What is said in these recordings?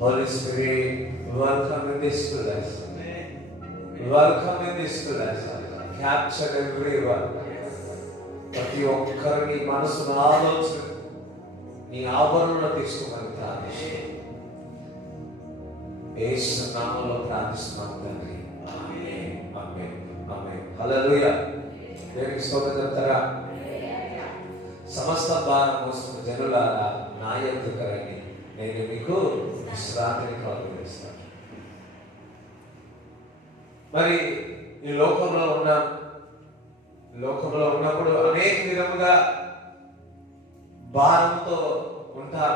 Holy Spirit, welcome in this place. Welcome in this place. Capture everyone. ప్రతి ఒక్కరిని మనసును ఆలోచన నీ ఆవరణలో తీసుకోమని ప్రార్థిస్తున్నాను. యేసు నామములో ప్రార్థిస్తున్నాను తండ్రి. ఆమేన్. ఆమేన్. ఆమేన్. హల్లెలూయా. దేవునికి స్తోత్రం చెప్తారా? సమస్త భారం మోస్తున్న జనులారా నా యొద్దకు రండి, నేను మీకు విశ్రాంతిని కలుగజేస్తాను. మరి ఈ లోకంలో ఉన్నప్పుడు అనేక విధముగా భారంతో ఉంటాం,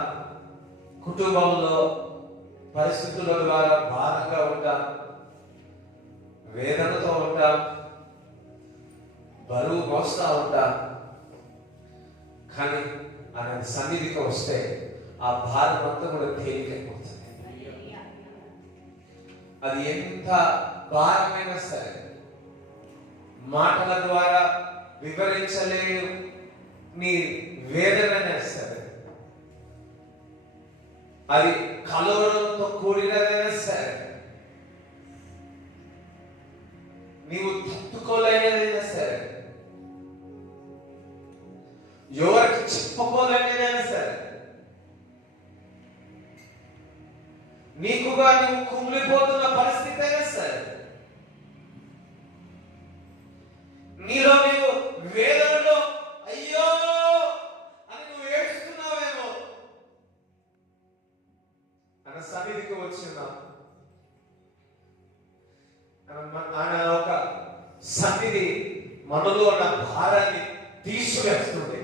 కుటుంబంలో పరిస్థితుల ద్వారా భారంగా ఉంటాం, వేదనతో ఉంటాం, బరువు మోస్తా ఉంటాం. కానీ ఆయన సన్నిధికి వస్తే ఆ భారం అంతా కూడా తేలికైపోతుంది. అది ఎంత భారమైనా సరే, మాటల ద్వారా వివరించలేని నీ వేదనైనా సరే, అది కలవరంతో కూడినదైనా సరే, నీవు తట్టుకోలేనిదైనా సరే, ఎవరికి చెప్పుకోలేనిదైనా సరే, నీకుగా నువ్వు కుమిలిపోతున్న పరిస్థితి అయినా సరే, నీలో నీవు వేదనలో అయ్యో అని నువ్వు ఏడుస్తున్నావేమో, ఆయన సన్నిధికి వచ్చినావు. ఆయన ఒక సన్నిధి మనలో ఉన్న భారాన్ని తీసివేస్తుంది.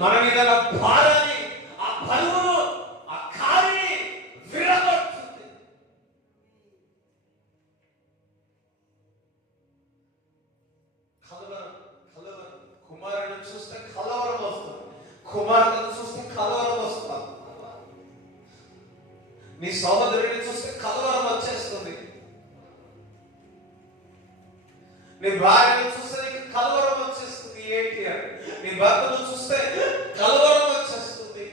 మన మీద భారాన్ని, ఆ బరువును, ఆ కాలిని విరగొడుతుంది. కుమారుడు చూస్తే కలవరం వస్తుంది, కుమారుడు చూస్తే కలవరం వస్తుంది, నీ సహోదరుడిని చూస్తే కలవరం వచ్చేస్తుంది, నీ భార్యను చూస్తే నీకు కలవరం వచ్చేస్తుంది. ఏంటి అని నీ భర్తను చూస్తే కలవరం వచ్చేస్తుంది.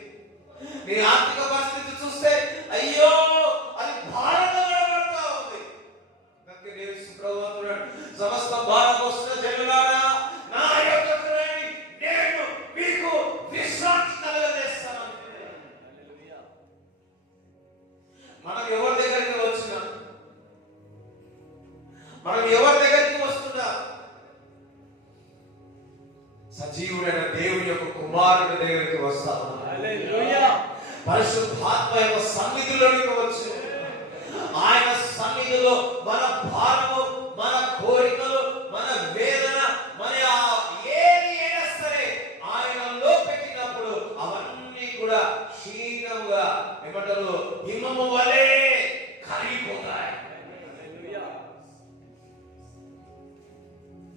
నీ ఆర్థిక పరిస్థితి చూస్తే అయ్యో అది భారంగా కనబడతా ఉంది. అందుకే యేసు ప్రభువు అంటున్నాడు, సమస్త భారమోస్తున్న జనులారా నా యొద్దకు రండి, నేను మీకు విశ్రాంతి కలుగజేస్తాను. మనం ఎవరి దగ్గరికి వచ్చినా, మనం ఎవరి దగ్గరికి వస్తున్నా, సజీవుడైన దేవుని యొక్క కుమారుడి దగ్గరికి వస్తాము. పరిశుద్ధాత్మ యొక్క సన్నిధిలోనికి వచ్చి ఆయన సన్నిధిలో మన భారము, మన కోరికలు, మన వేదన, మన ఏది అయినా సరే ఆయనలో పెట్టినప్పుడు అవన్నీ కూడా క్షీణంగా ఏమంటారు, హిమము వలె కరిగిపోతాయి.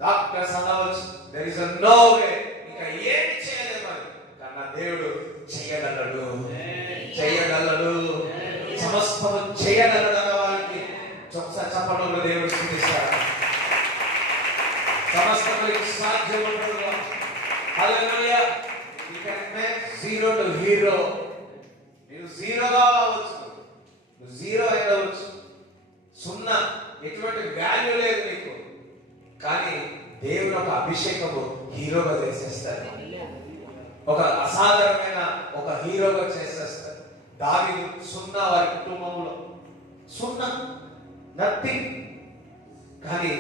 డాక్టర్స్ అనవచ్చు there is a no way, ఇంకా ఏమి చేయలేమని, కానీ దేవుడు చేయగలడు, చేయగలడు, సమస్తము చేయగలడు అన్న వారికి ఒకసారి చెప్పడంలో దేవుడు స్తుతిస్తాడు. సమస్తములకు సాధ్యం ఉంటుంది. Hallelujah. You can make zero to hero. మీరు జీరోగా అవ్వచ్చు, నువ్వు జీరో అవ్వచ్చు, సున్నా, ఎటువంటి వాల్యూ లేదు నీకు, కానీ దేవుని ఒక అభిషేకము హీరోగా చేసేస్తాడు. ఒక అసాధారణమైన ఒక హీరోగా చేసేస్తాడు. దావీదు సున్నా, వారి కుటుంబంలో సున్నా, నథింగ్. కానీ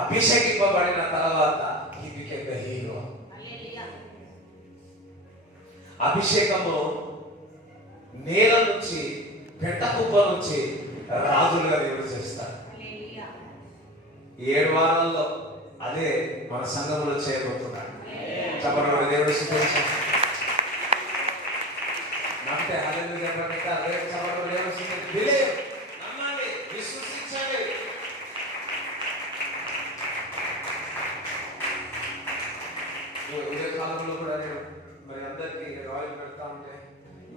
అభిషేకింపబడిన తర్వాత he became the hero. అభిషేకము నేల నుంచి, పెంట కుప్ప నుంచి రాజులుగా దేవుడు చేస్తాడు. 7 వారాల్లో అదే మన సంఘంలో చేయబోతున్నాడు. చెప్పండి, దేవుడు స్తుతించండి. నమ్మితే హల్లెలూయా చెప్పండి. అదే చెప్పండి, దేవుడు స్తుతించండి. బిలీవ్, నమ్మండి, విశ్వసించండి. ఉదయ కాలంలో కూడా నేను మరి అందరికీ రాయల్ పెడతా ఉంటే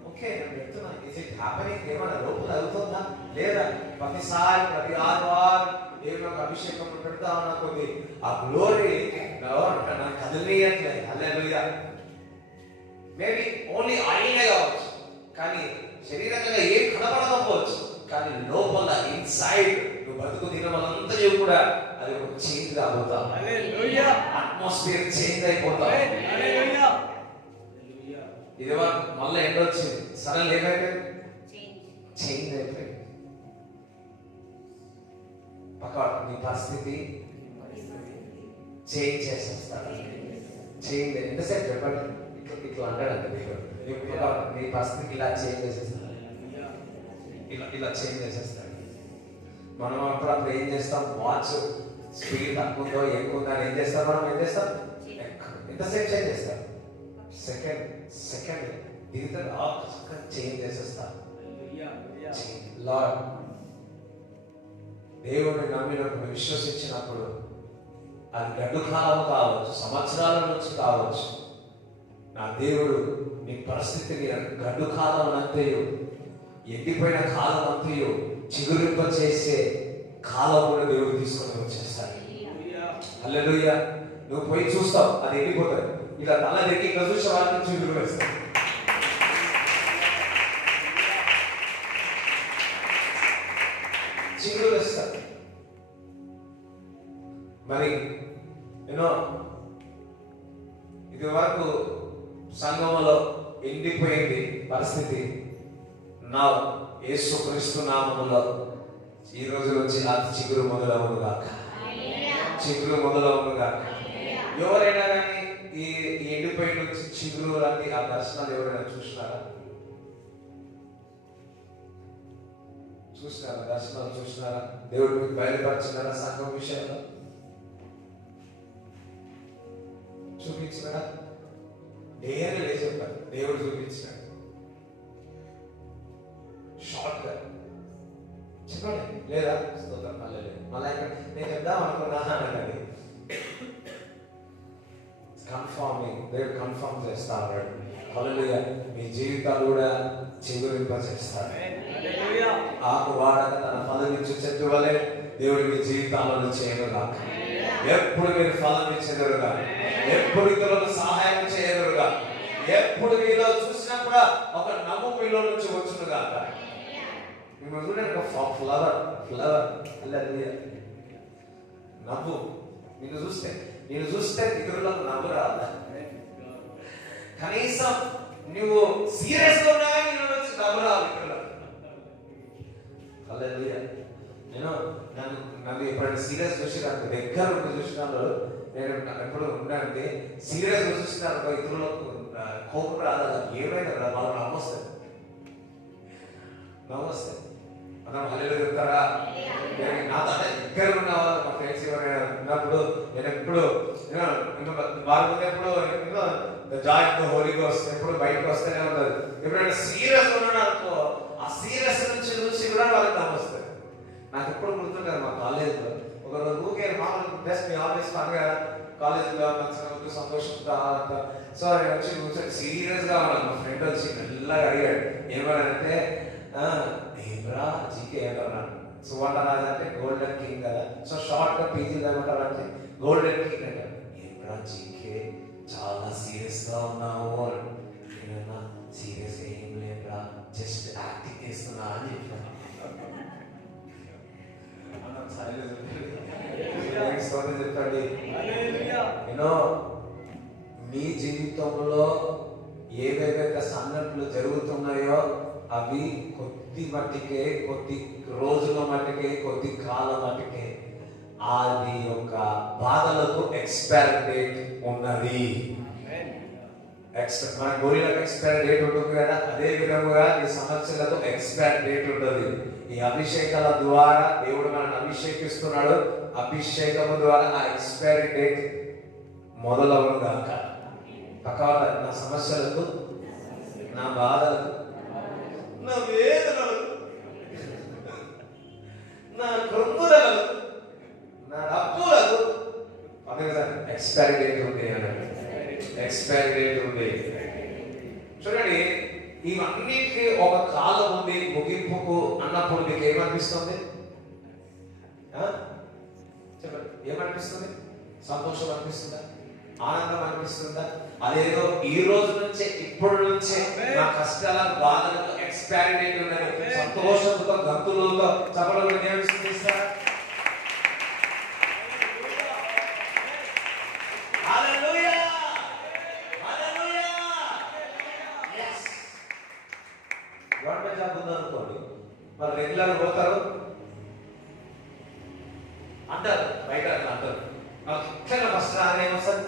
ఓకే నేను చెప్తున్నా, ఇస్ ఇట్ హ్యాపెనింగ్, ఏమైనా లోపల అవుతుందా లేదా? ప్రతిసారి ప్రతి ఆదివారం దేవుని యొక్క అభిషేకం పెడతా ఉన్నా కొద్ది ఆ గ్లోరీ నాకు కదిలియట్లేదు. హల్లెలూయా. మేబీ ఓన్లీ ఆయనే కావచ్చు, కానీ శరీరంగా ఏం కనబడకపోవచ్చు, కానీ లోపల ఇన్సైడ్ నువ్వు బతుకు దినమంతా కూడా అది ఒక చేంజ్ కాబోతా. హల్లెలూయా. అట్మాస్ఫియర్ చేంజ్ అయిపోతా. హల్లెలూయా. ఇది మళ్ళీ ఎండొచ్చింది, సడన్ ఏమైపోయింది, చేంజ్ అయిపోయింది. పక్క నీ పరిస్థితి చేంజ్ చేసేస్తాడు. చేంజ్ ఎంతసేపు చెప్పండి, ఇట్లా అంటాడంటే నీ పరిస్థితి ఇలా చేంజ్ చేసేస్తాడు, ఇలా చేంజ్ చేసేస్తాడు. మనం అప్పుడప్పుడు ఏం చేస్తాం, వాచ్ స్పీడ్ తక్కువ ఉందో ఎక్కువ ఉందో ఏం చేస్తాం, మనం ఏం చేస్తాం, ఎంతసేపు చేంజ్ చేస్తాం, సెకండ్ దిగుతారు, చేంజ్ చేసేస్తారు. లార్డ్, దేవుడిని నమ్మినప్పుడు, విశ్వసించినప్పుడు, అది గడ్డు కాలం కావచ్చు, సంవత్సరాల నుంచి కావచ్చు, నా దేవుడు నీ పరిస్థితిని గడ్డు కాలం అంతయు, ఎండిపోయిన కాలం అంతయు చిగురింప చేసే కాలంలో దేవుడు తీసుకొని వచ్చేస్తాడు. హల్లెలూయా. నువ్వు పోయి చూస్తావు, అది ఎండిపోతుంది. ఇలా తల దగ్గర ఇంకా చూసే వాళ్ళకి చిగురు వేస్తావు. చిగురు వేస్తాడు. మరి ఇది వరకు సంఘంలో ఎండిపోయింది పరిస్థితి, నా యేసుక్రీస్తు నామములో ఈ రోజు నుంచి అది చిగురు మొదలవును గాక, చిగురు మొదలవును గాక. ఎవరైనా కానీ ఈ ఎండిపోయి నుంచి చిగురు లాంటి ఆ దర్శనాలు ఎవరైనా చూసినారా? దర్శనాలు చూసినారా? దేవుడు మీకు బయలుపరిచినారా? సంఘం విషయంలో చూపించినాడా? నేనే లేదు చెప్పాను, దేవుడు చూపించినాడు. షార్ట్ గా చెప్పండి, లేదా స్తోత్రం. మళ్ళీ ఇక్కడ నేను చెప్దాం అనుకున్నాను, కన్ఫర్మింగ్, దేవుడు కన్ఫర్మ్ చేస్తాడు. హల్లెలూయా. మీ జీవితాలు కూడా చిగురింప చేస్తాడు. ఆకు వాడక తన ఫలం ఇచ్చు చెట్టు వలె దేవుడు మీ జీవితాలను చేయనుగా. ఎప్పుడు మీరు ఫలం ఇచ్చేదరుగా, ఎప్పుడు ఇతరులకు సహాయం చేయదురుగా, ఎప్పుడు మీలో చూసినప్పుడు ఒక నవ్వు మీలో నుంచి వచ్చునుగా. మిమ్మల్ని చూడండి, ఒక ఫ్లవర్ హల్లెలూయా. నవ్వు నేను చూస్తే ఇతరులకు నవ్వు రాదా? కనీసం నువ్వు సీరియస్ గా ఉన్నా నేను వచ్చి నవ్వు రావు ఇతరులకు. హల్లెలూయా. నన్ను ఎప్పుడైనా సీరియస్ చూసినాను, దగ్గర ఉండి చూసినాను, నేను ఎప్పుడు ఉన్నానంటే సీరియస్ చూసినాను, ఇతరులకు కోపం రాదా? ఏమైనా వాళ్ళు నవ్వొస్తుంది. మనం హల్లెలూయా చెప్తారా? నాతో దగ్గర ఉన్న వాళ్ళు, మా ఫ్రెండ్స్ ఎవరైనా ఉన్నప్పుడు నేను ఎప్పుడు వారు ఎప్పుడు జాయిన్ హోలీ గోస్ట్ ఎప్పుడు బయటకు వస్తేనే ఉంటుంది. ఎప్పుడైనా సీరియస్ ఉన్నాడు అనుకో, ఆ సీరియస్ నుంచి చూసి కూడా వాళ్ళకి నవ్వొస్తుంది. నాకు ఎప్పుడు గుర్తుంటారు, మా కాలేజీలో ఒకరోజు ఊకే మామూలు బెస్ట్ మీ ఆఫీస్ పని కాలేజీలో మంచిగా సంతోషంగా. సో నేను వచ్చి కూర్చొని సీరియస్ గా ఉన్నాను. మా ఫ్రెండ్ వచ్చి మెల్లగా అడిగాడు, ఏమనంటే ఏమరా జీకే ఏమన్నాను. సువర్ణరాజు అంటే గోల్డెన్ కింగ్ కదా, సో షార్ట్ గా పీజీ ఏమంటారు అంటే గోల్డెన్ కింగ్ అంటారు. ఏమరా జీకే చాలా సీరియస్ గా ఉన్నావు. నేనన్నా సీరియస్ గా ఏం లేదురా, జస్ట్ యాక్టింగ్ చేస్తున్నా అని చెప్పాను. చెప్పండి, మీ జీవితంలో ఏవేవైతే సంఘటనలు జరుగుతున్నాయో అవి కొద్ది మట్టికే, కొద్ది రోజుల మట్టికే, కొద్ది కాలం మట్టికే. అది యొక్క బాధలకు ఎక్స్పైర్ డేట్ ఉన్నది. మన గోరీలకు ఎక్స్పైర్ డేట్ ఉంటుంది కదా, అదే విధముగా ఈ సమస్యలకు ఎక్స్పైర్ డేట్ ఉంటుంది. ఈ అభిషేకాల ద్వారా దేవుడు మనల్ని అభిషేకిస్తున్నాడు. అభిషేకము ద్వారా ఆ ఎక్స్పైరీ డేట్ మొదలవును గాక. పక్కన నా సమస్యలకు, నా బాధలకు, నా వేదనలకు, నా కృంగుదలకు, నా డబ్బులకు ఎక్స్పైరీ డేట్ ఉంది అన్నాడు. ఎక్స్పైరీ డేట్ ఉంది. చూడండి, ఇవన్నిటికీ ఒక కాలం ఉంది ముగింపుకు అన్నప్పుడు మీకు ఏమనిపిస్తుంది? చెప్పండి, ఏమనిపిస్తుంది? సంతోషం అనిపిస్తుందా? ఆనందం అనిపిస్తుందా? అదేదో ఈ రోజు నుంచే, ఇప్పుడు నుంచే నా కష్టాల బాధలకు ఎక్స్పైరీ డేట్ ఉన్నది. సంతోషంతో గంతులతో చపలు నేర్పిస్తారా? గవర్నమెంట్ జాబ్ ఉందనుకోండి, వాళ్ళు రెగ్యులర్ పోతారు అంటారు, బయట అంటారు మాకు ఎట్లా ఫస్ట్ రాగానే ఏమొస్తుంది?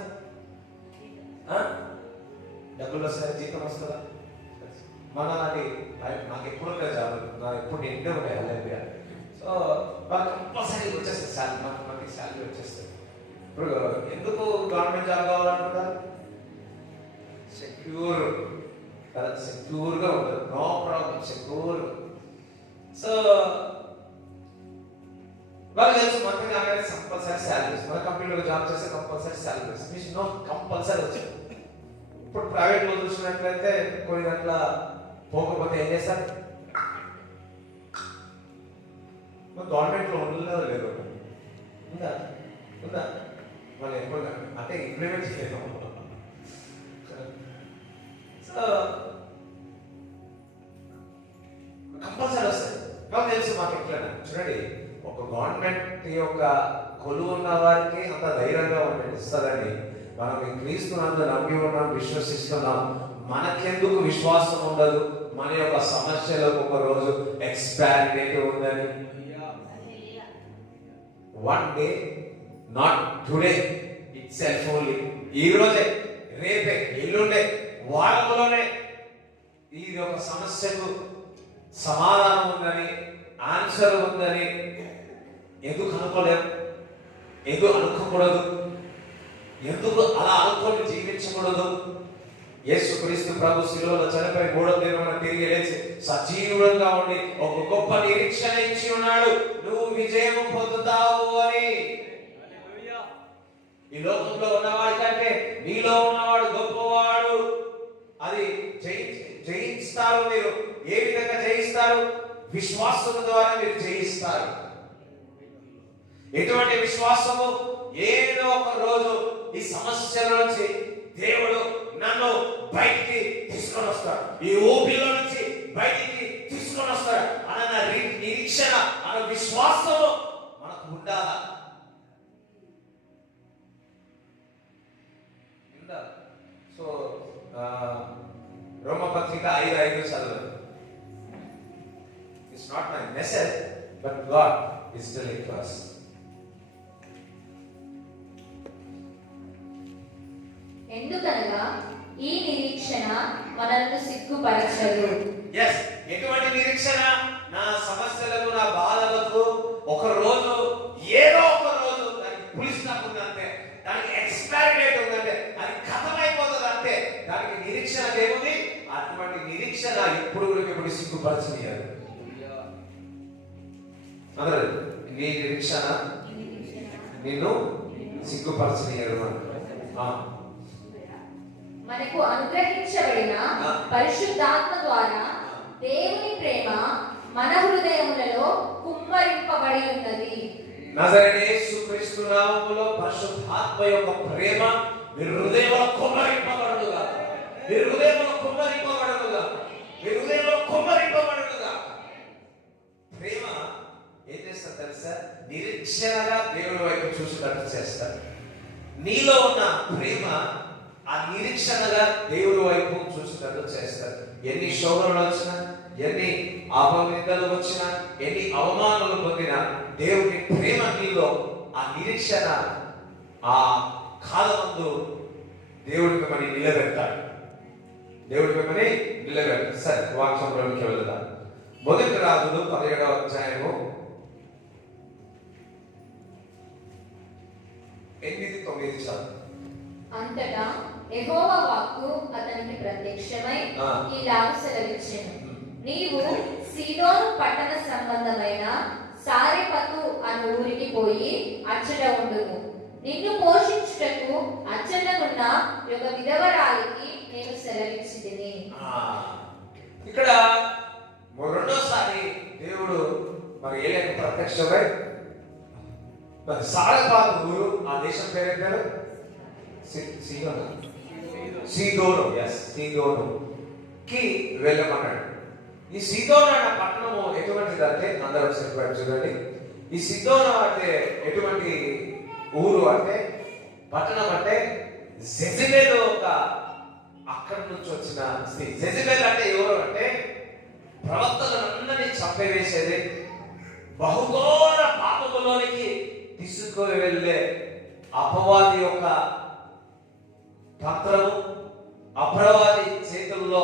డబ్బులు వస్తాయి, జీతం వస్తుందా? మన నాకు ఎప్పుడు ఉంటాయి జాబ్, నాకు ఎప్పుడు నిండే ఉంటాయి. హల్లెలూయా. సో వాళ్ళకి కంపల్సరీ వచ్చేస్తుంది శాలరీ, మనకి శాలరీ వచ్చేస్తుంది. ఇప్పుడు ఎందుకు గవర్నమెంట్ జాబ్ కావాలనుకుంటారు? సెక్యూర్ కదా, సెక్యూర్గా ఉంటుంది, నో ప్రాబ్లం, సెక్యూర్. సో వాళ్ళు తెలుసు మనకి కాగానే కంపల్సరీ శాలరీస్, మన కంపెనీలో జాబ్ చేస్తే కంపల్సరీ శాలరీస్, మీకు నో కంపల్సరీ వచ్చింది. ఇప్పుడు ప్రైవేట్లో చూసినట్లయితే కొన్ని దాంట్లో పోకపోతే ఏం చేస్తారు, గవర్నమెంట్లో ఉండలో లేదు, ఉందా ఉందా వాళ్ళు ఎప్పుడు అంటే ఇంప్లిమెంట్ చేయలేము. సో కంపల్సరీ వస్తుంది. మాకు తెలుసు, మాకు ఎట్లయినా చూడండి, ఒక గవర్నమెంట్ యొక్క కొలువు ఉన్న వారికి అంత ధైర్యంగా ఇస్తుందండి. మనం క్రీస్తునందు నమ్మి ఉన్నాం, విశ్వసిస్తున్నాం, మనకెందుకు విశ్వాసం ఉండదు? మన యొక్క సమస్యలకు ఒక రోజు ఎక్స్పైరీ డేట్ ఉందని. One day, not today it self only, ఈ రోజే, రేపే, ఎల్లుండే, వారంలోనే ఈ యొక్క సమస్యకు సమాధానం ఉందని, ఆన్సర్ ఉందని ఎందుకు అనుకోలేము? ఎందుకు అనుకోకూడదు? ఎందుకు అలా అనుకోని జీవించకూడదు? యేసుక్రీస్తు ప్రభు శిలువలో చనిపోయి మూడవ దినమున తిరిగి లేచి సజీవుడంగా ఉండి ఒక గొప్ప నిరీక్షణ ఇచ్చి ఉన్నాడు, నువ్వు విజయం పొందుతావు అని. ఈ లోకంలో ఉన్నవాడి కంటే నీలో ఉన్నవాడు గొప్పవాడు. అది జయిస్తారు. మీరు ఏ విధంగా జయిస్తారు? విశ్వాసం ద్వారా మీరు జయిస్తారు. ఎటువంటి విశ్వాసము? ఏదో ఒక రోజు ఈ సమస్యల నుంచి దేవుడు నన్ను బయటికి తీసుకొని వస్తాడు, ఈ ఊపిలో నుంచి బయటికి తీసుకొని వస్తాడు అన్న నిరీక్షణ, అన్న విశ్వాసము మనకు ఉండాలా? సో రోమపత్రిక 5:5 చదవండి. It's not my message, but God is telling to us. ఎందుకనగా ఈ నిరీక్షణ మనల్ని సిగ్గుపరచదు. yes, ఎటువంటి నిరీక్షణ? నా సమస్యలకు, నా బాధలకు ఒక రోజు, ఏదో ఒక రోజు దానికి పులి స్టాప్ ఉందంటే, దానికి ఎక్స్పైరీ డేట్ ఉందంటే, అది ఖతమైపోతుంది అంతే. దానికి నిరీక్షణ ఏముంది? అటువంటి నిరీక్షణ ఇప్పుడు సిగ్గుపరచనియాలి. అందరూ నీ నిరీక్షణ నిన్ను సిగ్గుపరచనియరు. మనకు అనుగ్రహించబడిన పరిశుద్ధాత్మ ద్వారా దేవుని ప్రేమ మన హృదయములలో కుమ్మరింపబడి ఉన్నది. నజరేయుడైన యేసుక్రీస్తు నామములో పరిశుద్ధాత్మ యొక్క ప్రేమ మీ హృదయంలో కుమ్మరింపబడునుగా, మీ హృదయంలో కుమ్మరింపబడునుగా, మీ హృదయంలో కుమ్మరింపబడునుగా. ప్రేమ ఏం చేస్తా తెలుసా? నిరీక్షణగా దేవుని వైపు చూసినట్టు చేస్తారు. నీలో ఉన్న ప్రేమ ఆ నిరీక్షణగా దేవుడి వైపు చూసినట్టు చేస్తారు. ఎన్ని శోధనలు వచ్చినా, ఎన్ని అపనిందలు వచ్చినా, ఎన్ని అవమానాలు పొందినా, దేవుని ప్రేమ నీలో ఆ నిరీక్షణ ఆ కాలమందు దేవుడి మిమ్మల్ని నిలబెడతాడు. దేవుడి మిమ్మల్ని నిలబెడతాడు. సరే, వాక్యంలోకి వెళ్దాం. మొదటి రాజులు 17వ అధ్యాయము 8-9 చదువు. అంతటా యెహోవా వాక్కు అతనికి ప్రత్యక్షమై ఇలాగ సెలవిచ్చెను, నీవు సీదోను పట్టణ సంబంధమైన సారెపతు అను ఊరికి పోయి అచ్చట ఉండుము. నిన్ను పోషించుటకు అచ్చటనున్న ఒక విధవరాలికి నేను సెలవిచ్చితిని. ఇక్కడ రెండోసారి దేవుడు మరి ఏలియాకు ప్రత్యక్షమై మరి సారెపాతు ఊరు, ఆ దేశం పేరు సీదోను కి వెళ్ళమన్నాడు. ఈ సీదోను అనే పట్టణము ఎటువంటిది అంటే, అందరూ ఒకసారి చూడండి. ఈ సీదోను అంటే ఎటువంటి ఊరు అంటే, పట్టణం అంటే జెజబెల్ ఒక అక్కడి నుంచి వచ్చిన స్త్రీ. జెజబెల్ అంటే ఎవరు అంటే, ప్రవక్తలందరినీ చంపివేసేది, బహుఘోర పాపములోనికి తీసుకొని వెళ్ళే అపవాది యొక్క తంత్రము, అపవాది చేతుల్లో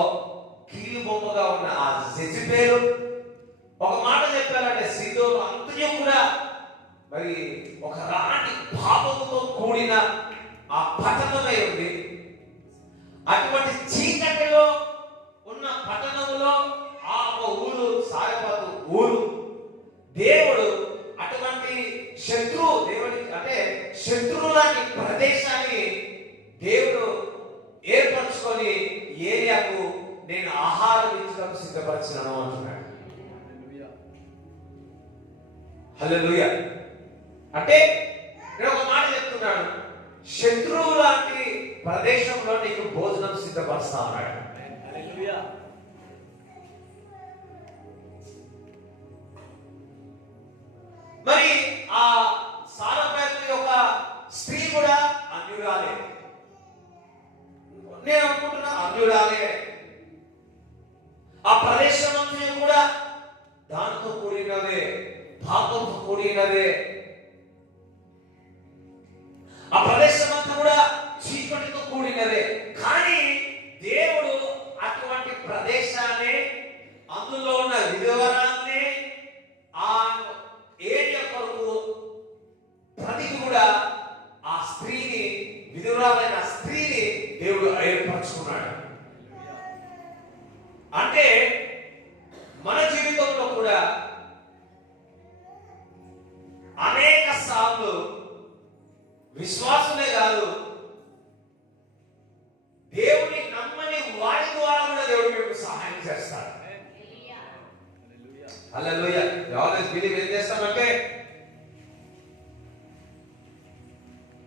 కీలు బొమ్మగా ఉన్న ఆ జెజబెలు, ఒక మాట చెప్పాలంటే సీదోను అంతయు కూడా మరి ఒక రాణి పాపముతో కూడిన ఆ పట్టణమై ఉంది. అటువంటి ఏలియాకు నేను ఆహారం ఇచ్చడానికి సిద్ధపరిచినాను అంటున్నాడు. హల్లెలూయా. అంటే నేను ఒక మాట చెప్తున్నాను, శత్రువు లాంటి ప్రదేశంలో నీకు భోజనం సిద్ధపరుస్తా ఉన్నాడు. మరి ఆ సారపేత యొక్క స్త్రీ కూడా అన్యురాలే. నేను అనుకుంటున్నా అన్యురాలే. ఆ ప్రదేశం అంతా కూడా దానితో కూడినదే, పాపంతో కూడినదే. ఆ ప్రదేశం అంతా కూడా చీకటితో కూడినదే. కానీ దేవుడు అటువంటి ప్రదేశాన్ని, అందులో ఉన్న విధవరాన్ని, ఆ ఏరియా కొరకు ప్రతికి కూడా ఆ స్త్రీని, విధురాలైన స్త్రీని దేవుడు ఏర్పరచుకున్నాడు. అంటే మన జీవితంలో కూడా అనేక సార్లు విశ్వాసులే కాదు, దేవుని నమ్మని వారి ద్వారా కూడా దేవుడు మీకు సహాయం చేస్తాడు. హల్లెలూయా. Always believe. ఏం చేస్తామంటే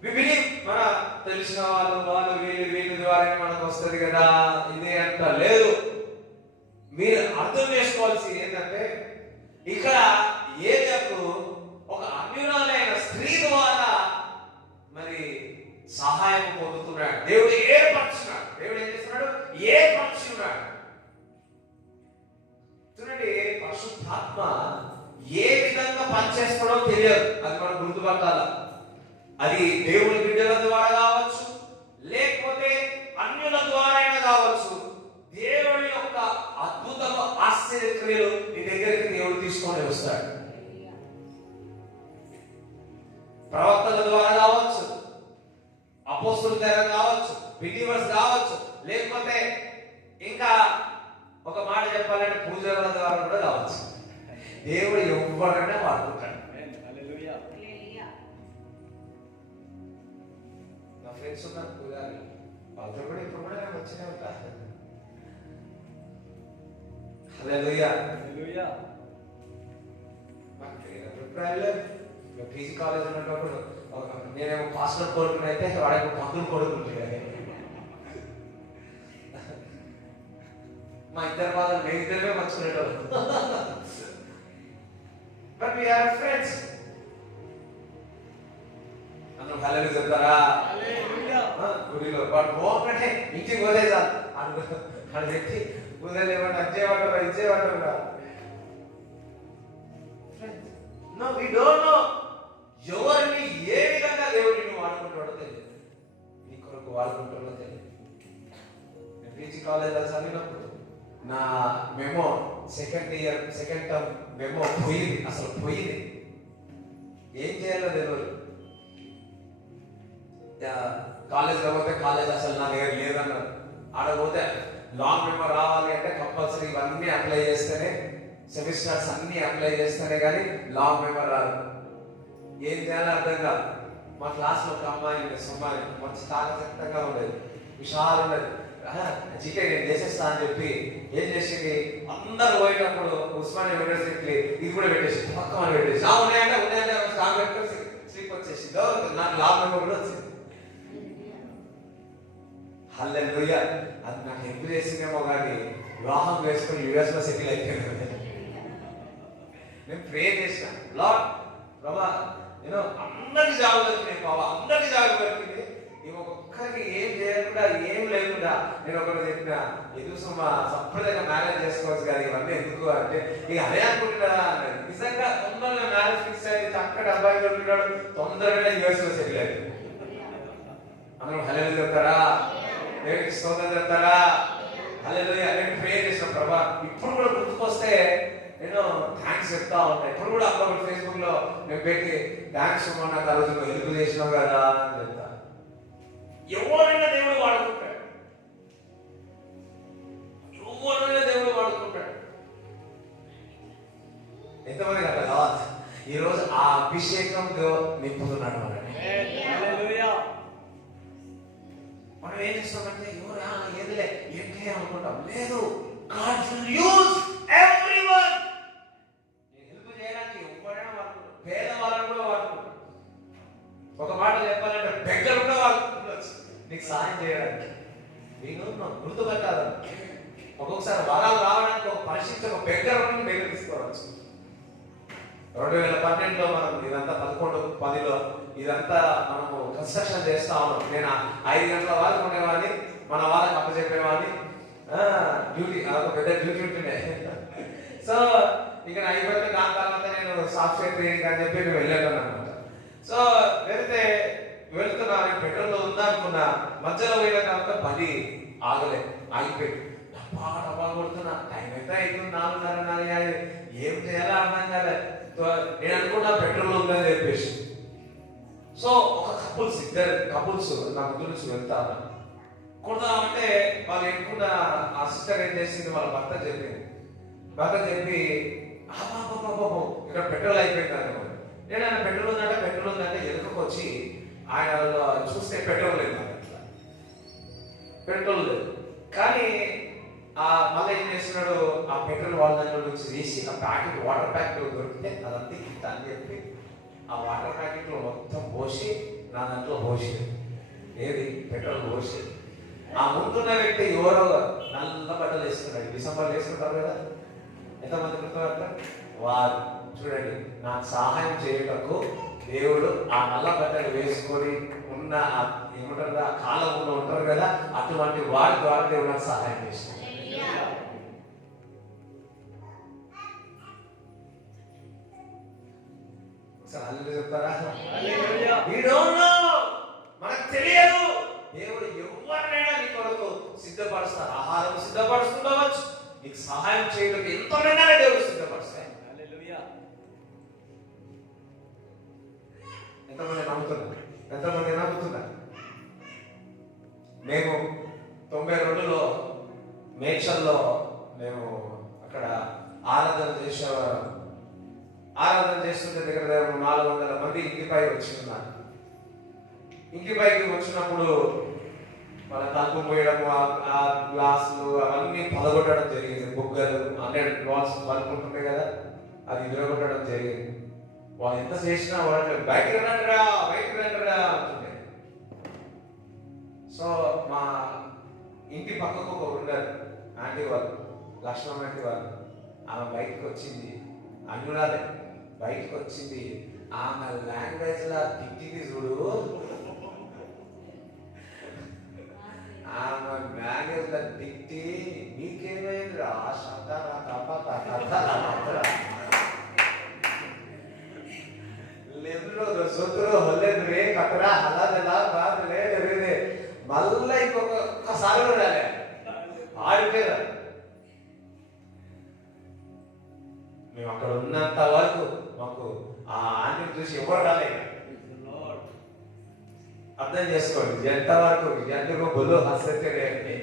వి బిలీవ్ మన తెలిసిన వాళ్ళు వీళ్ళ ద్వారా మనకు వస్తుంది కదా, ఇదే అంత లేదు. మీరు అర్థం చేసుకోవాల్సి ఏంటంటే ఇక్కడ ఏలియాకు ఒక అన్యురాలైన స్త్రీ ద్వారా మరి సహాయం పొందుతున్నాడు. దేవుడు ఏర్పరచున్నాడు. దేవుడు ఏం చేస్తున్నాడు? ఏర్పరచున్నాడు. చూడండి, పరిశుద్ధాత్మ ఏ విధంగా పనిచేస్తాడో తెలియదు. అది మనం గుర్తుపట్టాల. అది దేవుని బిడ్డల ద్వారా కావచ్చు, లేకపోతే అన్యుల ద్వారా అయినా కావచ్చు. దేవుని యొక్క అద్భుతము, ఆశ్చర్యక్రియలు నీ దగ్గరికి దేవుడు తీసుకొని వస్తాడు. ప్రవక్తల ద్వారా కావచ్చు, అపోస్తుల ద్వారా కావచ్చు, బిలీవర్స్ కావచ్చు, లేకపోతే ఇంకా ఒక మాట చెప్పాలంటే పూజల ద్వారా కూడా కావచ్చు. దేవుడు ఎవరైనా వాడుకుంటాడు. నా ఫ్రెండ్స్ ఉన్నారు పూజారి, వాళ్ళతో కూడా ఇప్పుడు కూడా నేను వచ్చినే ఉంటాను. హల్లెలూయా. పీజీ కాలేజ్ ఉన్నప్పుడు నేనేమో పాస్టర్ కొడుకుని అయితే వాడేమో పంతులు కొడుకుంటాడు. మా ఇద్దరు వాళ్ళని మేము ఇద్దరే మంచుకునేటోళ్ళు. But we are friends. అందరూ హల్లెలూయా చెప్తారా? గుడిలో వాడు పోగానే ఇంటికి పోలేసాను అక్కడ వ్యక్తి పూజలు ఏమన్నా అచ్చేవాడు ఇచ్చేవాడు. No, we don't know. ఎవరిని ఏ విధంగా దేవుడు నిన్ను వాడుకుంటాడో తెలియదు, నీ కొరకు వాడుకుంటాడో తెలియదు. నేను పీజీ కాలేజ్లో చదివినప్పుడు నా మెమో సెకండ్ టర్మ్ మెమో పోయింది. అసలు పోయింది, ఏం చేయాలో తెలియదు. కాలేజ్లో పోతే కాలేజ్ అసలు నా దగ్గర లేదన్నారు. ఆడపోతే లాంగ్ మెమో రావాలి అంటే కంపల్సరీ ఇవన్నీ అప్లై చేస్తేనే, సెమిస్టర్స్ అన్ని అప్లై చేస్తేనే కానీ లాంగ్ మెమో రాదు. ఏం చేయాలో అర్థం కాదు. మా క్లాస్లో ఒక అమ్మాయి సుమ్మాయి మంచి తాగశక్తంగా ఉండేది, విషాలు ఉండేది. జీకే నేను చేసేస్తా అని చెప్పి ఏం చేసింది, అందరు పోయినప్పుడు ఉస్మానియా యూనివర్సిటీ ఇది కూడా పెట్టేసి పక్కన పెట్టేసి ఉన్నాయంటే స్టాంప్ పెట్టుకొని స్లీప్ వచ్చేసి నాకు లాంగ్ మెమో కూడా వచ్చింది. హల్లెలూయా. అది నాకు ఎందుకు చేసిందేమో కానీ వివాహం చేసుకుని యుఎస్ లో సెటిల్ అయిపోయింది. నేను ప్రే చేసిన, లార్డ్ ప్రభా నేను అందరికి జాబ్ దొరికినాయి, బాబా అందరికి జాబ్ దొరికింది, నీకు ఒక్కరికి ఏం చేయకుండా ఏం లేకుండా నేను ఒకటి చెప్పిన ఎదురు మా సంప్రదాయంగా మ్యారేజ్ చేసుకోవచ్చు కానీ ఇవన్నీ ఎందుకు అంటే ఇక అదే అనుకుంటున్నారా అన్నది. నిజంగా తొందరగా మ్యారేజ్ ఫిక్స్ అయింది, చక్కటి అబ్బాయి దొరుకుతున్నాడు, తొందరగా యుఎస్ లో సెటిల్ అయింది. అందరం హల్లెలూయా చెప్తారా? దేవునికి స్తోత్రం చెప్తారా? హల్లెలూయా. నేను ప్రే చేసిన ప్రభా ఇప్పుడు కూడా గుర్తుకొస్తే నేను థ్యాంక్స్ చెప్తా ఉంటాను. ఇప్పుడు కూడా అప్పుడు ఫేస్బుక్ లో నేను పెట్టి థ్యాంక్స్ నాకు ఆ రోజు హెల్ప్ చేసినావు కదా అని చెప్తా. ఎవరైనా దేవుడు వాడుకుంటాడు, ఎవరైనా దేవుడు వాడుకుంటాడు. ఎంతమంది కదా కావాలి ఈరోజు ఆ అభిషేకంతో నింపుతున్నాడు మనని. మనం ఏం చేస్తామంటే ఎవరు ఏదిలే ఏం మనకే అనుకుంటాం. లేదు, God will use everyone. Help చేయడానికి ఎవరైనా వాడుకుంటారు. పేదవాళ్ళని కూడా వాడుకుంటారు. ఒక మాట చెప్పాలంటే బెగ్గర్ కూడా వాడుకుంటున్నారు నీకు సహాయం చేయడానికి. నేను గుర్తుపట్టాలి. ఒక్కొక్కసారి వరాలు రావడానికి ఒక పరిస్థితి ఒక బెగ్గర్ నుండి బెగ్గర తీసుకోవచ్చు. 2012లో మనం ఇదంతా 11-10లో ఇదంతా మనము కన్స్ట్రక్షన్ చేస్తా ఉన్నాం. నేను 5 గంటల వరకు ఉండేవాడిని, మన వాళ్ళకి అప్పచెప్పేవాడిని. డ్యూటీ అదొక పెద్ద డ్యూటీ ఉంటుండే. సో ఇక్కడ అయిపోతే దాని తర్వాత నేను సాఫ్ట్వేర్ ట్రైనింగ్ అని చెప్పి నేను వెళ్ళాను అనమాట. సో వెళ్తున్నా, పెట్రోల్ ఉందా అనుకున్నా, మధ్యలో పోయిన తర్వాత 10 ఆగిపోయి డబ్బా కొడుతున్నా. టైం అయితే అవుతుంది 4:30. ఏం చేయాలో అర్థం కాలేదు. నేను అనుకున్నా పెట్రోల్ ఉందని చెప్పేసి. సో ఒక ఇద్దరు కపుల్స్ నా ముందు నుంచి వెళ్తాను. కొడదామంటే వాళ్ళు ఎన్నుకున్న ఆ సిస్టర్ ఏం చేసింది, వాళ్ళ భర్త చెప్పి ఇక్కడ పెట్రోల్ అయిపోయింది అన్నమాట. నేను ఆయన పెట్రోల్ ఉందంటే ఎదురుకు వచ్చి ఆయన చూస్తే పెట్రోల్ లేదు, పెట్రోల్ లేదు. కానీ మళ్ళీ ఏం చేస్తున్నాడు, ఆ పెట్రోల్ వాళ్ళ దగ్గర నుంచి తీసి ఆ ప్యాకెట్, వాటర్ ప్యాకెట్ దొరికితే అదంతా ఇంత అని చెప్పి ఆ వాటర్ ప్యాకెట్లో మొత్తం పోసి నా దాంట్లో పోసి, ఏది పెట్రోల్ పోసి. ఆ ముందున్న వ్యక్తి ఎవరో నల్ల బట్టలు వేసుకున్నాడు. డిసెంబర్లో వేసుకుంటారు కదా, ఎంతమంది గుర్తుపడతారు? వారు చూడండి, నాకు సహాయం చేయటకు దేవుడు ఆ నల్ల బట్టలు వేసుకొని ఉన్న ఏమంటారు ఆ కాలంలో ఉంటారు కదా, అటువంటి వారి ద్వారా దేవుడు నాకు సహాయం చేస్తాడు. చెప్తారా? మనకు తెలియదు. దేవుడు ఎవరినైనా నీ కొరకు సిద్ధపరుస్తారు. ఆహారం సిద్ధపరుస్తుండవచ్చు, నీకు సహాయం చేయడానికి ఎంతోనైనా దేవుడు సిద్ధపరుస్తాయి. ఎంతమంది నమ్ముతున్నారు? మేము 92లో మేడ్చల్లో మేము అక్కడ ఆరాధన చేస్తుంటే దగ్గర 400 మంది ఇంటిపై వచ్చి ఉన్నారు. ఇంటిపైకి వచ్చినప్పుడు మన తలుపు పోయడం, ఆ గ్లాసులు అవన్నీ పదగొట్టడం జరిగింది. బుగ్గలు 100 వాట్స్ బల్బ్ ఉంటుంది కదా, అది విరగొట్టడం జరిగింది. వాళ్ళు ఎంత చేసినా వాళ్ళు బయటకు రండిరా అంటుండే. సో మా ఇంటి పక్కకు ఒక ఉన్నారు ఆంటీ వాళ్ళు, లక్ష్మణ్ ఆంటీ వాళ్ళు. ఆమె బయటకు వచ్చింది, అన్నురాలే బయటకు వచ్చింది. ఆమె లాంగ్వేజ్ లా తిట్టింది చూడు. ఆమె లాంగ్వేజ్ లా తిట్టి, మీకేమైందిరా మళ్ళా ఇంకొకసారి రాలే ఆడిపోయారు. మేము అక్కడ ఉన్నంత వరకు మాకు ఆ ఆంటీని చూసి ఎవరు రాలేదు. అర్థం చేసుకోండి ఎంతవరకు ఎందుకు బొల్లు హస్తరే అంటే.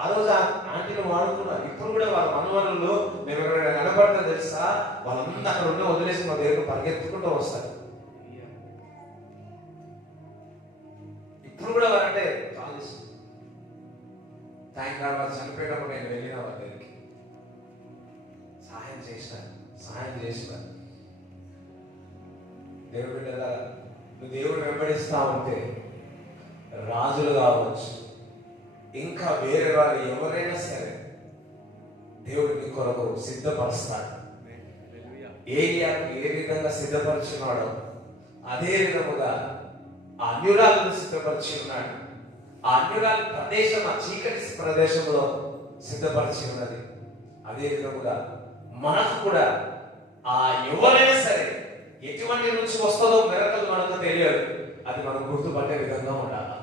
ఆ రోజు ఆంటీలు వాడుతున్నారు. ఇప్పుడు కూడా వాళ్ళ మనవరులు మేము ఎక్కడ కనపడతా తెలుసా, వాళ్ళంతా అక్కడ ఉన్న వదిలేసి మా దగ్గర పరిగెత్తుకుంటూ వస్తారు. ఇప్పుడు కూడా వాళ్ళంటే చాలా ఇష్టం. థ్యాంక్ గాడ్ వాళ్ళు చనిపోయేటప్పుడు నేను వెళ్ళిన వాళ్ళ దగ్గరికి సహాయం చేసినాను. దేవుడు నువ్వు దేవుడు వెంబడిస్తా ఉంటే రాజులు కావచ్చు, ఇంకా వేరే వాళ్ళు ఎవరైనా సరే దేవుడు నీ కొరకు సిద్ధపరుస్తాడు. ఏలియాకు ఏ విధంగా సిద్ధపరిచున్నాడో అదే విధముగా ఆ అన్యురాలను సిద్ధపరిచి ఉన్నాడు. ఆ అన్యురాల ప్రదేశం ఆ చీకటి ప్రదేశంలో సిద్ధపరిచి ఉన్నది. అదే విధముగా మనకు కూడా ఆ ఎవరైనా సరే ఎటువంటి నుంచి వస్తుందో మెరకలు మనకు తెలియదు. అది మనం గుర్తుపట్టే విధంగా ఉండాలి.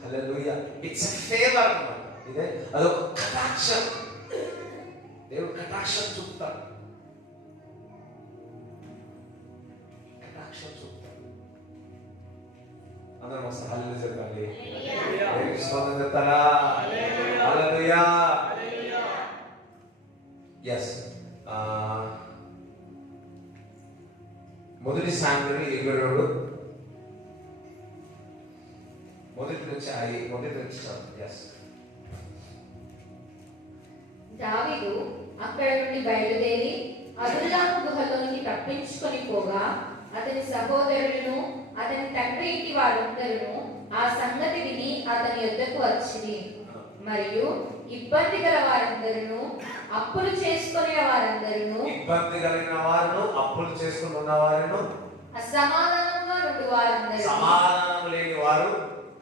హల్లెలూయా. ఇట్స్ ఎ ఫేవర్ అన్నమాట. ఇదే అదొక కటాక్షం. దేవుడు కటాక్షం చూపుతాడు. అందరం ఒకసారి హల్లెలూయా చెప్పండి. దేవునికి స్తోత్రం చెప్తారా? హల్లెలూయా. yes మొదటి సామెతలు 22 మొదటి నుంచి yes. దావీదు అక్కడ నుండి బయలుదేరి అదుల్లాము గుహలోనికి తప్పించుకొని పోగా అతని సహోదరులను అతని తండ్రి ఇంటి వారందరూ ఆ సంగతి విని అతని యొద్దకు వచ్చిరి. మరియు ఇబ్బంది గల వారందరూ అప్పులు చేసుకునే వారందరూ ఇబ్బంది కలిగిన వారును అప్పులు చేసుకున్న వారును అసమాధానంగా ఉండు వారందరూ సమాధానం లేని వారు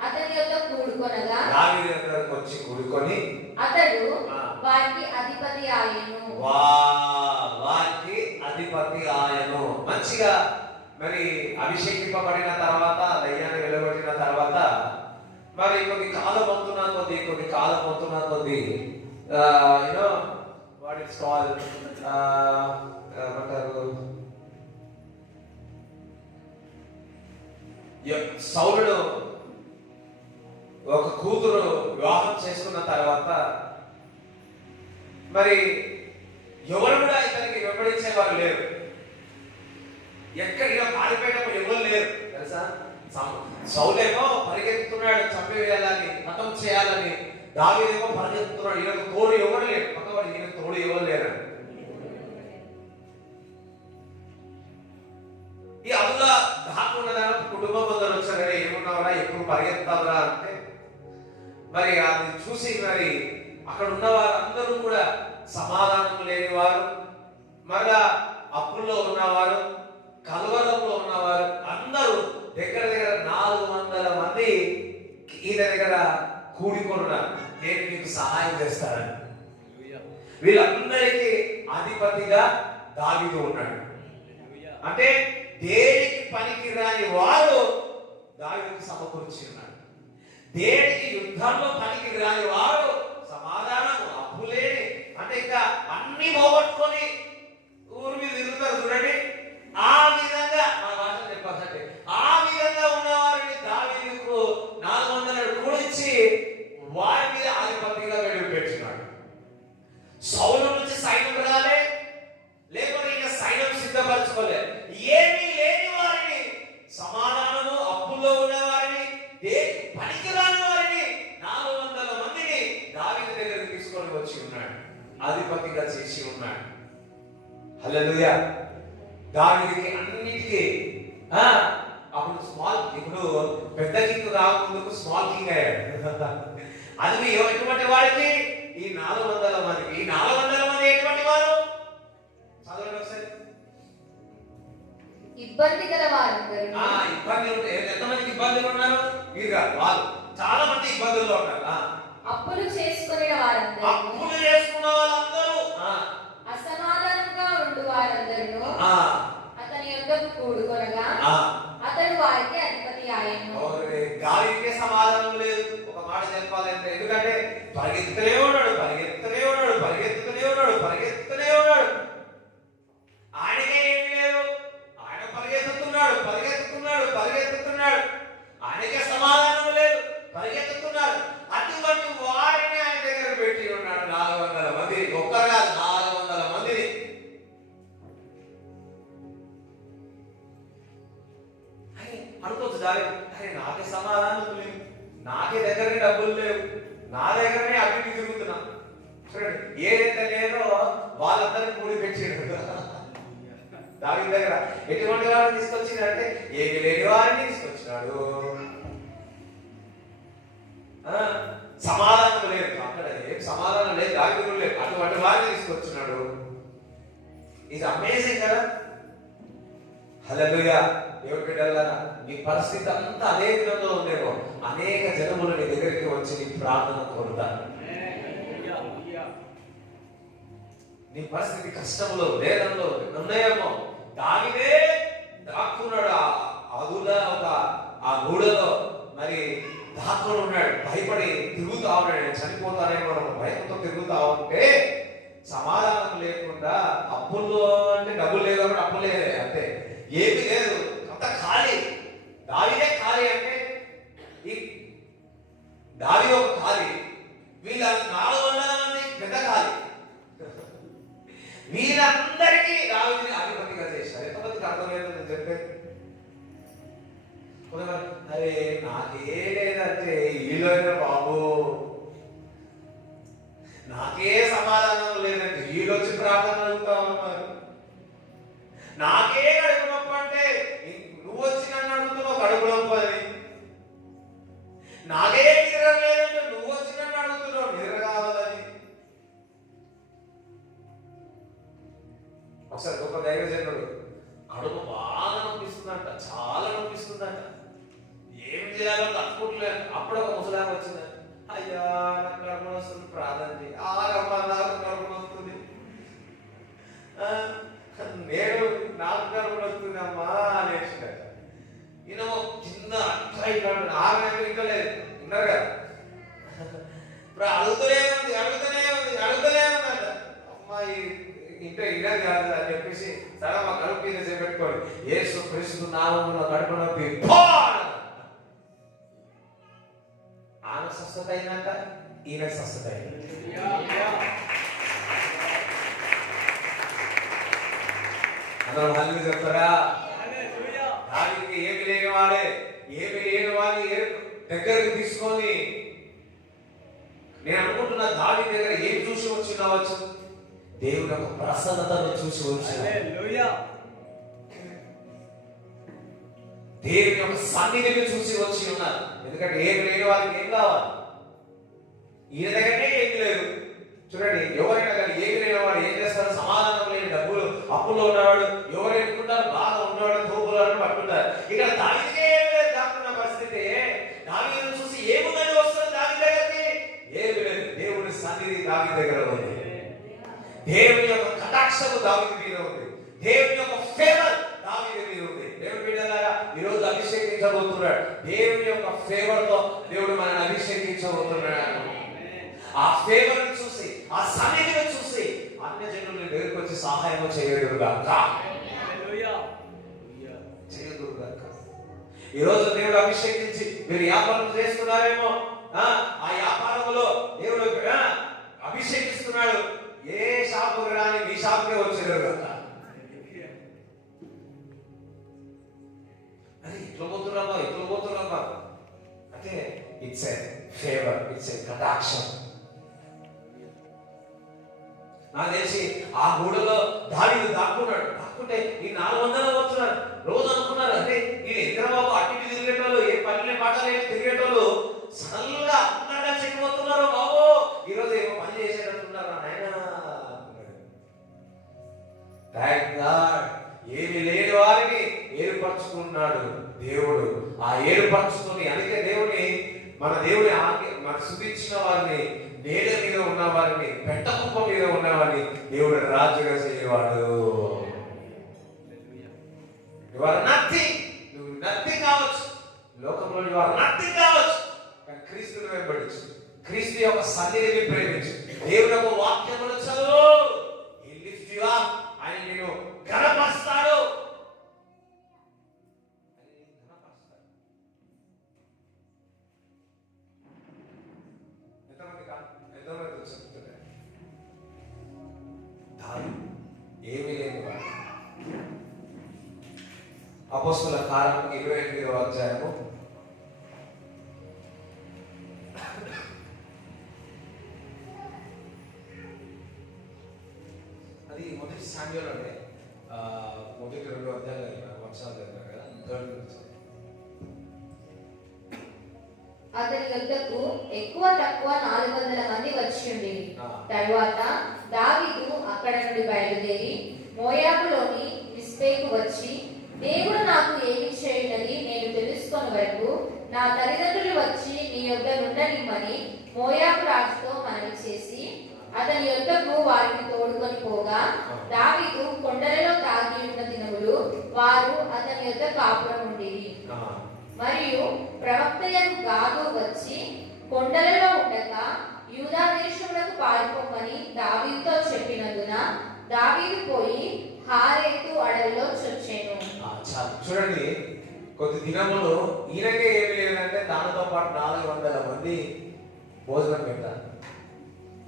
అతని యొద్ద కూడుకొనగా దావీదు దగ్గరకు వచ్చి కూడుకొని అతడు వారికి అధిపతి ఆయను. వారికి అధిపతి ఆయను. మంచిగా మరి అభిషేకింపబడిన తర్వాత, దయ్యాన్ని వెలువడిన తర్వాత మరి కొద్ది కాలం అవుతున్న కొద్ది యూనో వాట్ ఇట్స్ కాల్డ్ ఏమంటారు, సౌలుడు ఒక కూతురు వివాహం చేసుకున్న తర్వాత మరి ఎవరు కూడా ఇతనికి వెంబడించేవారు లేరు. ఎక్కడిగా పారిపోయేటప్పుడు ఎవరు లేరు తెలుసా. సౌలేమో పరిగెత్తుతున్నాడు చంపివేయాలని, మతం చేయాలని. దావీదేమో పరిగెత్తుతున్నాడు. ఈయనకు తోడు ఎవరు లేరు. పక్కవాడు ఈయనకు తోడు ఎవరు లేరు. ఈ అదులా దాక్కున్నదానికి కుటుంబం అందరూ వచ్చారా, ఏమున్నావరా, ఎప్పుడు పరిగెత్తావరా అంటే మరి అది చూసి మరి అక్కడ ఉన్న వారందరూ కూడా సమాధానం లేని వారు, మరలా అప్పుల్లో ఉన్నవారు, కలవరంలో ఉన్నవారు అందరూ దగ్గర 400 మంది ఈయన దగ్గర కూడుకున్నారు. నేను మీకు సహాయం చేస్తానని. వీళ్ళందరికీ అధిపతిగా దావీదు ఉన్నాడు. అంటే దేనికి పనికి రాని వారు దావీదుకు సమకూర్చి ఉన్నాడు. దేనికి యుద్ధంలో పనికి రాని వారు సమాధానం, అప్పులేని, అంటే ఇంకా అన్ని పోగొట్టుకొని ఊరి మీద తిరుగుతారు చూడండి. ఆ విధంగా మన భాషలో చెప్పాలంటే ఆ విధంగా ఉన్నవారిని దావీదుకు 400 కూడిచ్చి వారి మీద ఆధిపత్యంగా పెట్టినాడు. సౌలు నుంచి సైన్యం రాలే, లేకపోతే ఇంకా సైన్యం సిద్ధపరచుకోలే. ఏమీ లేని వారిని, సమాధానము అప్పుల్లో ఉన్న వారిని, దేనికి పనికిరాని వారిని 400 మందిని దావీదు దగ్గరికి తీసుకొని వచ్చి ఉన్నాడు. అధిపతిగా చేసి ఉన్నాడు. హల్లెలూయా. దావీదుకి అన్నిటికీ అప్పుడు ఇప్పుడు పెద్ద కింగ్ రాకముందుకు స్మాల్ కింగ్ అయ్యాడు. అది ఎటువంటి వారికి? ఈ 400 మందికి. ఈ 400 మంది ఎటువంటి వారు? చదవండి ఒకసారి. ఇబ్బంది గల వారందరూ. ఎంతమందికి ఇబ్బందులు ఉన్నారు? వీరుగా వాళ్ళు చాలా మంది ఇబ్బందుల్లో ఉన్నారు. అప్పులు చేసుకునే వారందరూ, అప్పులు చేసుకున్న వాళ్ళందరూ, అసమాధానంగా ఉండు వారందరూ అతని యొద్దకు కూడుకొనగా అతడు వారికి అధిపతి ఆయను. గాలికే సమాధానం లేదు. ఒక మాట చెప్పాలంటే, ఎందుకంటే పరిగెత్తుతూనే ఉన్నాడు. ఆయనకే ఏమి లేదు. ఆయన పరిగెత్తుతున్నాడు. ఆయనకే సమాధానం లేదు, పరిగెత్తుతున్నాడు. అటువంటి వారిని ఆయన దగ్గర పెట్టి ఉన్నాడు. 400 మంది, ఒక్కరు కాదు 400 మందిని. అనుకోవచ్చు దారి, అరే నాకే సమాధానం లేదు, నాకే దగ్గరనే డబ్బులు లేవు, నా దగ్గరనే అభివృద్ధి తిరుగుతున్నా. చూడండి, ఏదైతే లేదో వాళ్ళందరినీ కూడి పెట్టాడు. దావీదు దగ్గర ఎటువంటి వారిని తీసుకొచ్చినాడంటే ఏమి లేని వారిని తీసుకొచ్చినాడు. సమాధానం లేదు, అక్కడ ఏం సమాధానం లేదు, దావీదు లేదు, అటువంటి వారిని తీసుకొచ్చినాడు. ఇది అమేజింగ్ కదా. హల్లెలూయా. దేవుడి బిడ్డలారా, నీ పరిస్థితి అంతా అదే విధంగా ఉందేమో. అనేక జనములు నీ దగ్గరికి వచ్చి నీ ప్రార్థన కోరుతారు. నీ పరిస్థితి కష్టంలో, వేదంలో ఉన్నాయేమో. దావీదే దాక్కున్నాడు అదులా, ఆ గూడలో మరి దాక్కుని ఉన్నాడు. భయపడి తిరుగుతా ఉన్నాడు. చనిపోతానేమో భయంతో తిరుగుతా ఉంటే సమాధానం లేకుండా, అప్పుల్లో అంటే డబ్బులు లేదు కాబట్టి అప్పులు లేదే, అంతే, ఏమీ లేదు, అంత ఖాళీ. దావీదే ఖాళీ. అంటే ఈ దావీదు ఒక ఖాళీ, వీళ్ళ 400 మంది పెద్ద ఖాళీ. వీళ్ళందరికీ దావీదుని అధిపతిగా చేశారు. ఎంతమందికి అర్థమవుతుంది? నేను చెప్పేది. కొంతమంది అరే నాకే లేదంటే వీళ్ళైనా బాబు, నాకే సమాధానం లేదంటే వీళ్ళు వచ్చి ప్రార్థన అడుగుతా ఉన్నారు. నాకే కడుపు నొప్పి అంటే నువ్వు వచ్చి నన్ను అడుగుతున్నావు కడుపు నొప్పి అని. నాకే నిద్ర లేదంటే నువ్వు వచ్చి నన్ను అడుగుతున్నావు నిద్ర కావాలని. ఒకసారి గొప్ప దైవజనుడు కడుపు బాగా నొప్పిస్తుందంట, చాలా నొప్పిస్తుందంట, ఏం చేయాలో తట్టుకోవట్లేదు. అప్పుడు ఒక ముసలాం వచ్చిందంట, అయ్యా నాకు కడుపు వస్తుంది ప్రార్థన చేయి. ఆరమ్మా నాకు కడుపు వస్తుంది, నేను నాకు కడుపు వస్తుంది అమ్మా అనేసిందట. ఈయన కింద అట్లా ఇట్లా ఆమె ఇంకా లేదు ఉన్నారు కదా, ఇప్పుడు అడుగుతూనే ఉంది అంట. అమ్మాయి ఇంకా ఇన్నది కాదు అని చెప్పేసి సరే మా కడుపు మీద చేపెట్టుకోండి, యేసు క్రీస్తు నామములో కడుపు నొప్పి ఆమె స్వస్థత అయినాక ఈయన స్వస్థత అయింది. అందరూ హల్లెలూయా చెప్తారా? దానికి ఏమి లేని వాడిని దగ్గరికి తీసుకొని, నేను అనుకుంటున్నా దావీదు దగ్గర ఏం చూసి వచ్చిండవచ్చు? దేవుని యొక్క ప్రసన్నతను చూసి వచ్చిన, దేవుని యొక్క సన్నిధిని చూసి వచ్చి ఉన్నారు. ఎందుకంటే ఏమి లేని వారికి ఏం కావాలి? ఈయన దగ్గరనే ఏమి లేదు. చూడండి, ఎవరైనా కానీ ఏమి లేని వాడు ఏం చేస్తారు? సమాధానం లేని డబ్బులు అప్పుల్లో ఉన్నవాడు ఎవరు ఎన్నుకుంటారు? బాగా ఉన్నవాడు తోపులను పట్టుకుంటారు. ఇక్కడ దావీదుకే ఏమి లేదు దాక్కున్న పరిస్థితి. దావీదును చూసి ఏముందని వస్తుంది దావీదు దగ్గరికి? ఏమి లేదు. దేవుని సన్నిధి దావీదు దగ్గర ఉంది, దేవుని యొక్క కటాక్షము దావీదు మీద ఉంది, దేవుని యొక్క ఫేవర్ దావీదు మీద ఉంది. దేవుని బిడ్డలారా, ఈరోజు అభిషేకించబోతున్నాడు. దేవుని యొక్క ఫేవర్ తో దేవుడు మనల్ని అభిషేకించబోతున్నాడు. ఆ ఫేవర్ ని చూసి, ఆ సన్నిధిని చూసి అన్య జనుల్ని దగ్గరికి వచ్చి సహాయం చేయదురుగాక. ఈ రోజు దేవుడు అభిషేకించి మీరు వ్యాపారం చేస్తున్నారేమో, ఆ వ్యాపారంలో దేవుడు అభిషేకిస్తున్నాడు. ఏ షాపు రాని మీ షాపుకే వచ్చేది కదా. అది ఇట్లా పోతున్నామా అంటే it's a favour, it's a కటాక్షం. నాకు తెలిసి ఆ గూడలో దావీదు దాక్కుంటే ఈ 400 వస్తున్నారు. రోజు అనుకున్నారు అంటే ఈ ఇంద్రబాబు అటు ఇటు తిరిగేటోళ్ళు, ఏ పల్లె పాటలు తిరిగేటోళ్ళు సడన్ గా అందరిగా చెక్కిపోతున్నారు. బాబు ఈరోజు ఏమో పని చేసేటట్టున్నారు నాయన. థాంక్ గాడ్, ఏమి లేని వారిని ఏర్పరచుకున్నాడు దేవుడు. ఆ ఏర్పరచుకుని అందుకే మన దేవుని మన స్తుతించిన వారిని, నేల మీద ఉన్న వారిని, పెట్ట కుప్ప మీద ఉన్న వారిని దేవుడు రాజుగా చేయవాడు. You are nothing. నువ్వు నథింగ్ కావచ్చు లోకంలో, you are nothing కావచ్చు, కానీ క్రీస్తుని వెంబడించు, క్రీస్తు యొక్క సన్నిధిని ప్రేమించు, దేవుని యొక్క వాక్యమును చదువు. He lifts you up, ఆయన నిన్ను ఘనపరుస్తాడు. ఎంతమంది చెప్తున్నారు దావీదు ఏమీ లేని వాడు. అపోస్తలుల కార్యము 28వ అధ్యాయము అది మొదటి సామ్యుయేలు అంటే మొదటి 2 అధ్యాయాలు వర్షాలు జరిగినాయి కదా. అతని యొద్దకు ఎక్కువ తక్కువ 400 మంది వచ్చి ఉండేది. తరువాత దావీదు అక్కడ నుండి బయలుదేరి మోయాబులోని మిస్పేకు వచ్చి, దేవుడు నాకు ఏమి చేయునది నేను తెలుసుకొని వరకు నా తల్లిదండ్రులు వచ్చి నీ యొద్ద నుండనిమ్మని మోయాబు రాజుతో మనవి చేసి అతని యొద్దకు వారిని తోడుకొని పోగా, దావీదు కొండలలో తాగి ఉన్న దినములు వారు అతని యొద్ద కాపురం ఉండేది. మరియు ప్రవక్తయగు గాదు వచ్చి కొండలలో ఉండగా యూదా దేశములకు పారిపోమని దావీదుతో చెప్పినందున దావీదు పోయి హారేతు అడవిలో చొచ్చెను. చూడండి, కొద్ది దినములు ఈయనకే ఏమి లేదంటే దానితో పాటు 400 మంది భోజనం పెట్టారు.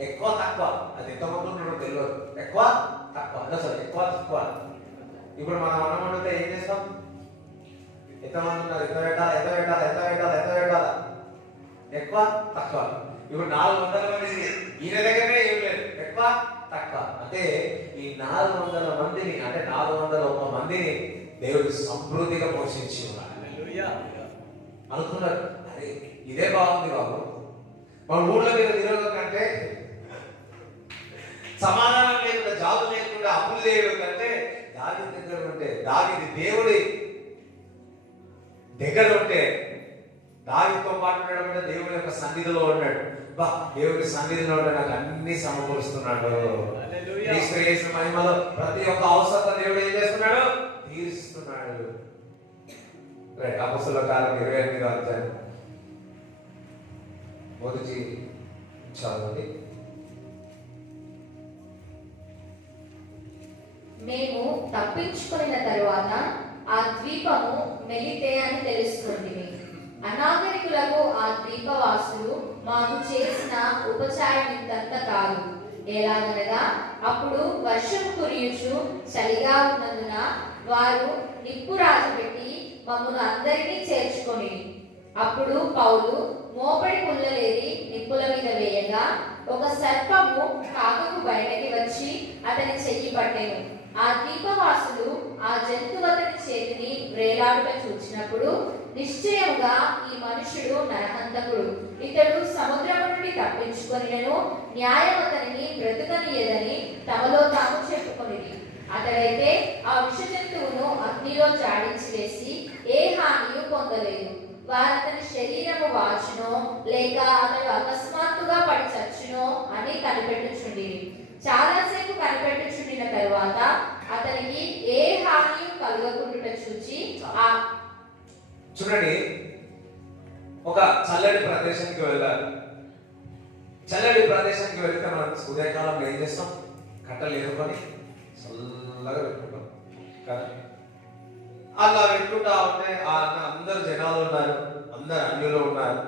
ఎక్కువ తక్కువ అది ఎంతమంది ఉన్నారో తెలియదు. ఎక్కువ తక్కువ ఇప్పుడు మనం అన్నం వండితే ఏం చేస్తాం? ఎంతమంది ఉన్నారు? ఎంత పెట్టాలా, ఎంత పెట్టాలా, ఎంత పెట్టాలా, ఎంత పెట్టాలా? ఎక్కువ తక్కువ. ఇప్పుడు 400 మంది ఈయన దగ్గరనే ఏం లేదు, ఎక్కువ తక్కువ. అంటే ఈ 400 మందిని, అంటే 401 మందిని దేవుడు సమృద్ధిగా పోషించి ఉన్నాడు. అనుకున్నారు, అరే ఇదే బాగుంది బాబు, మన ఊళ్ళో మీద తిరగడం కంటే, సమాధానం లేకుండా, జాబు లేకుండా, అప్పులు చేయడం కంటే దావీదు దగ్గర ఉంటే, దావీదు దేవుడి దగ్గర ఉంటే, దావీదుతో పాటు ఉండడం అంటే దేవుడి యొక్క సన్నిధిలో ఉన్నాడు. బా, దేవుడి సన్నిధిలో ఉంటే నాకు అన్ని సమకూరుస్తున్నాడు. క్రీస్తు యేసు మహిమలో ప్రతి ఒక్క అవసరత దేవుడు ఏం చేస్తున్నాడు? తీరుస్తున్నాడు. రైట్. అపొస్తలుల కార్యం 28వ అధ్యాయం మొదటి చదవండి. మేము తప్పించుకున్న తరువాత ఆ ద్వీపము మెలితే అని తెలుస్తుంది. అనాగరికులకు ఆ ద్వీపవాసులు మాకు చేసిన ఉపచారం ఇంతంత కాదు. ఎలాగనగా అప్పుడు వర్షం కురియుచు చలిగా ఉన్నందున వారు నిప్పు రాజుపెట్టి మమ్మను అందరినీ చేర్చుకొని, అప్పుడు పౌలు మోపడి పుల్లలేరి నిప్పుల మీద వేయగా ఒక సర్పము కాకకు బయటకి వచ్చి అతని చెయ్యి పట్టెను. ఆ ద్వీపవాసులు ఆ జంతువు అతని చేతిని వ్రేలాడుట చూచినప్పుడు నిశ్చయముగా ఈ మనుషుడు నరహంతకుడు, ఇతడు సముద్రము నుండి తప్పించుకొనినను న్యాయం అతనిని బ్రతుకనియదని తమలో తాము చెప్పుకొనిది. అతడైతే ఆ విష జంతువును అగ్నిలో జాడించి వేసి ఏ హానియు పొందలేదు. వారతని శరీరము వాచునో లేక అతడు అకస్మాత్తుగా పడి చచ్చునో అని కనిపెట్టుచుండిరి. చాలాసేపు కనిపెట్టుచుండిన తరువాత అతనికి ఏ హానియు కలుగకుండా చూచి చూడండి, ఒక చల్లటి ప్రదేశానికి వెళ్ళాలి. చల్లటి ప్రదేశానికి వెళ్తే మనం ఉదయకాలంలో ఏం చేస్తాం? కట్టలు ఎదుర్కొని చల్లగా పెట్టుకుంటాం కదా. అలా పెట్టుకుంటా ఉంటే అందరు జనాలు ఉన్నారు, అందరు అన్యులు ఉన్నారు.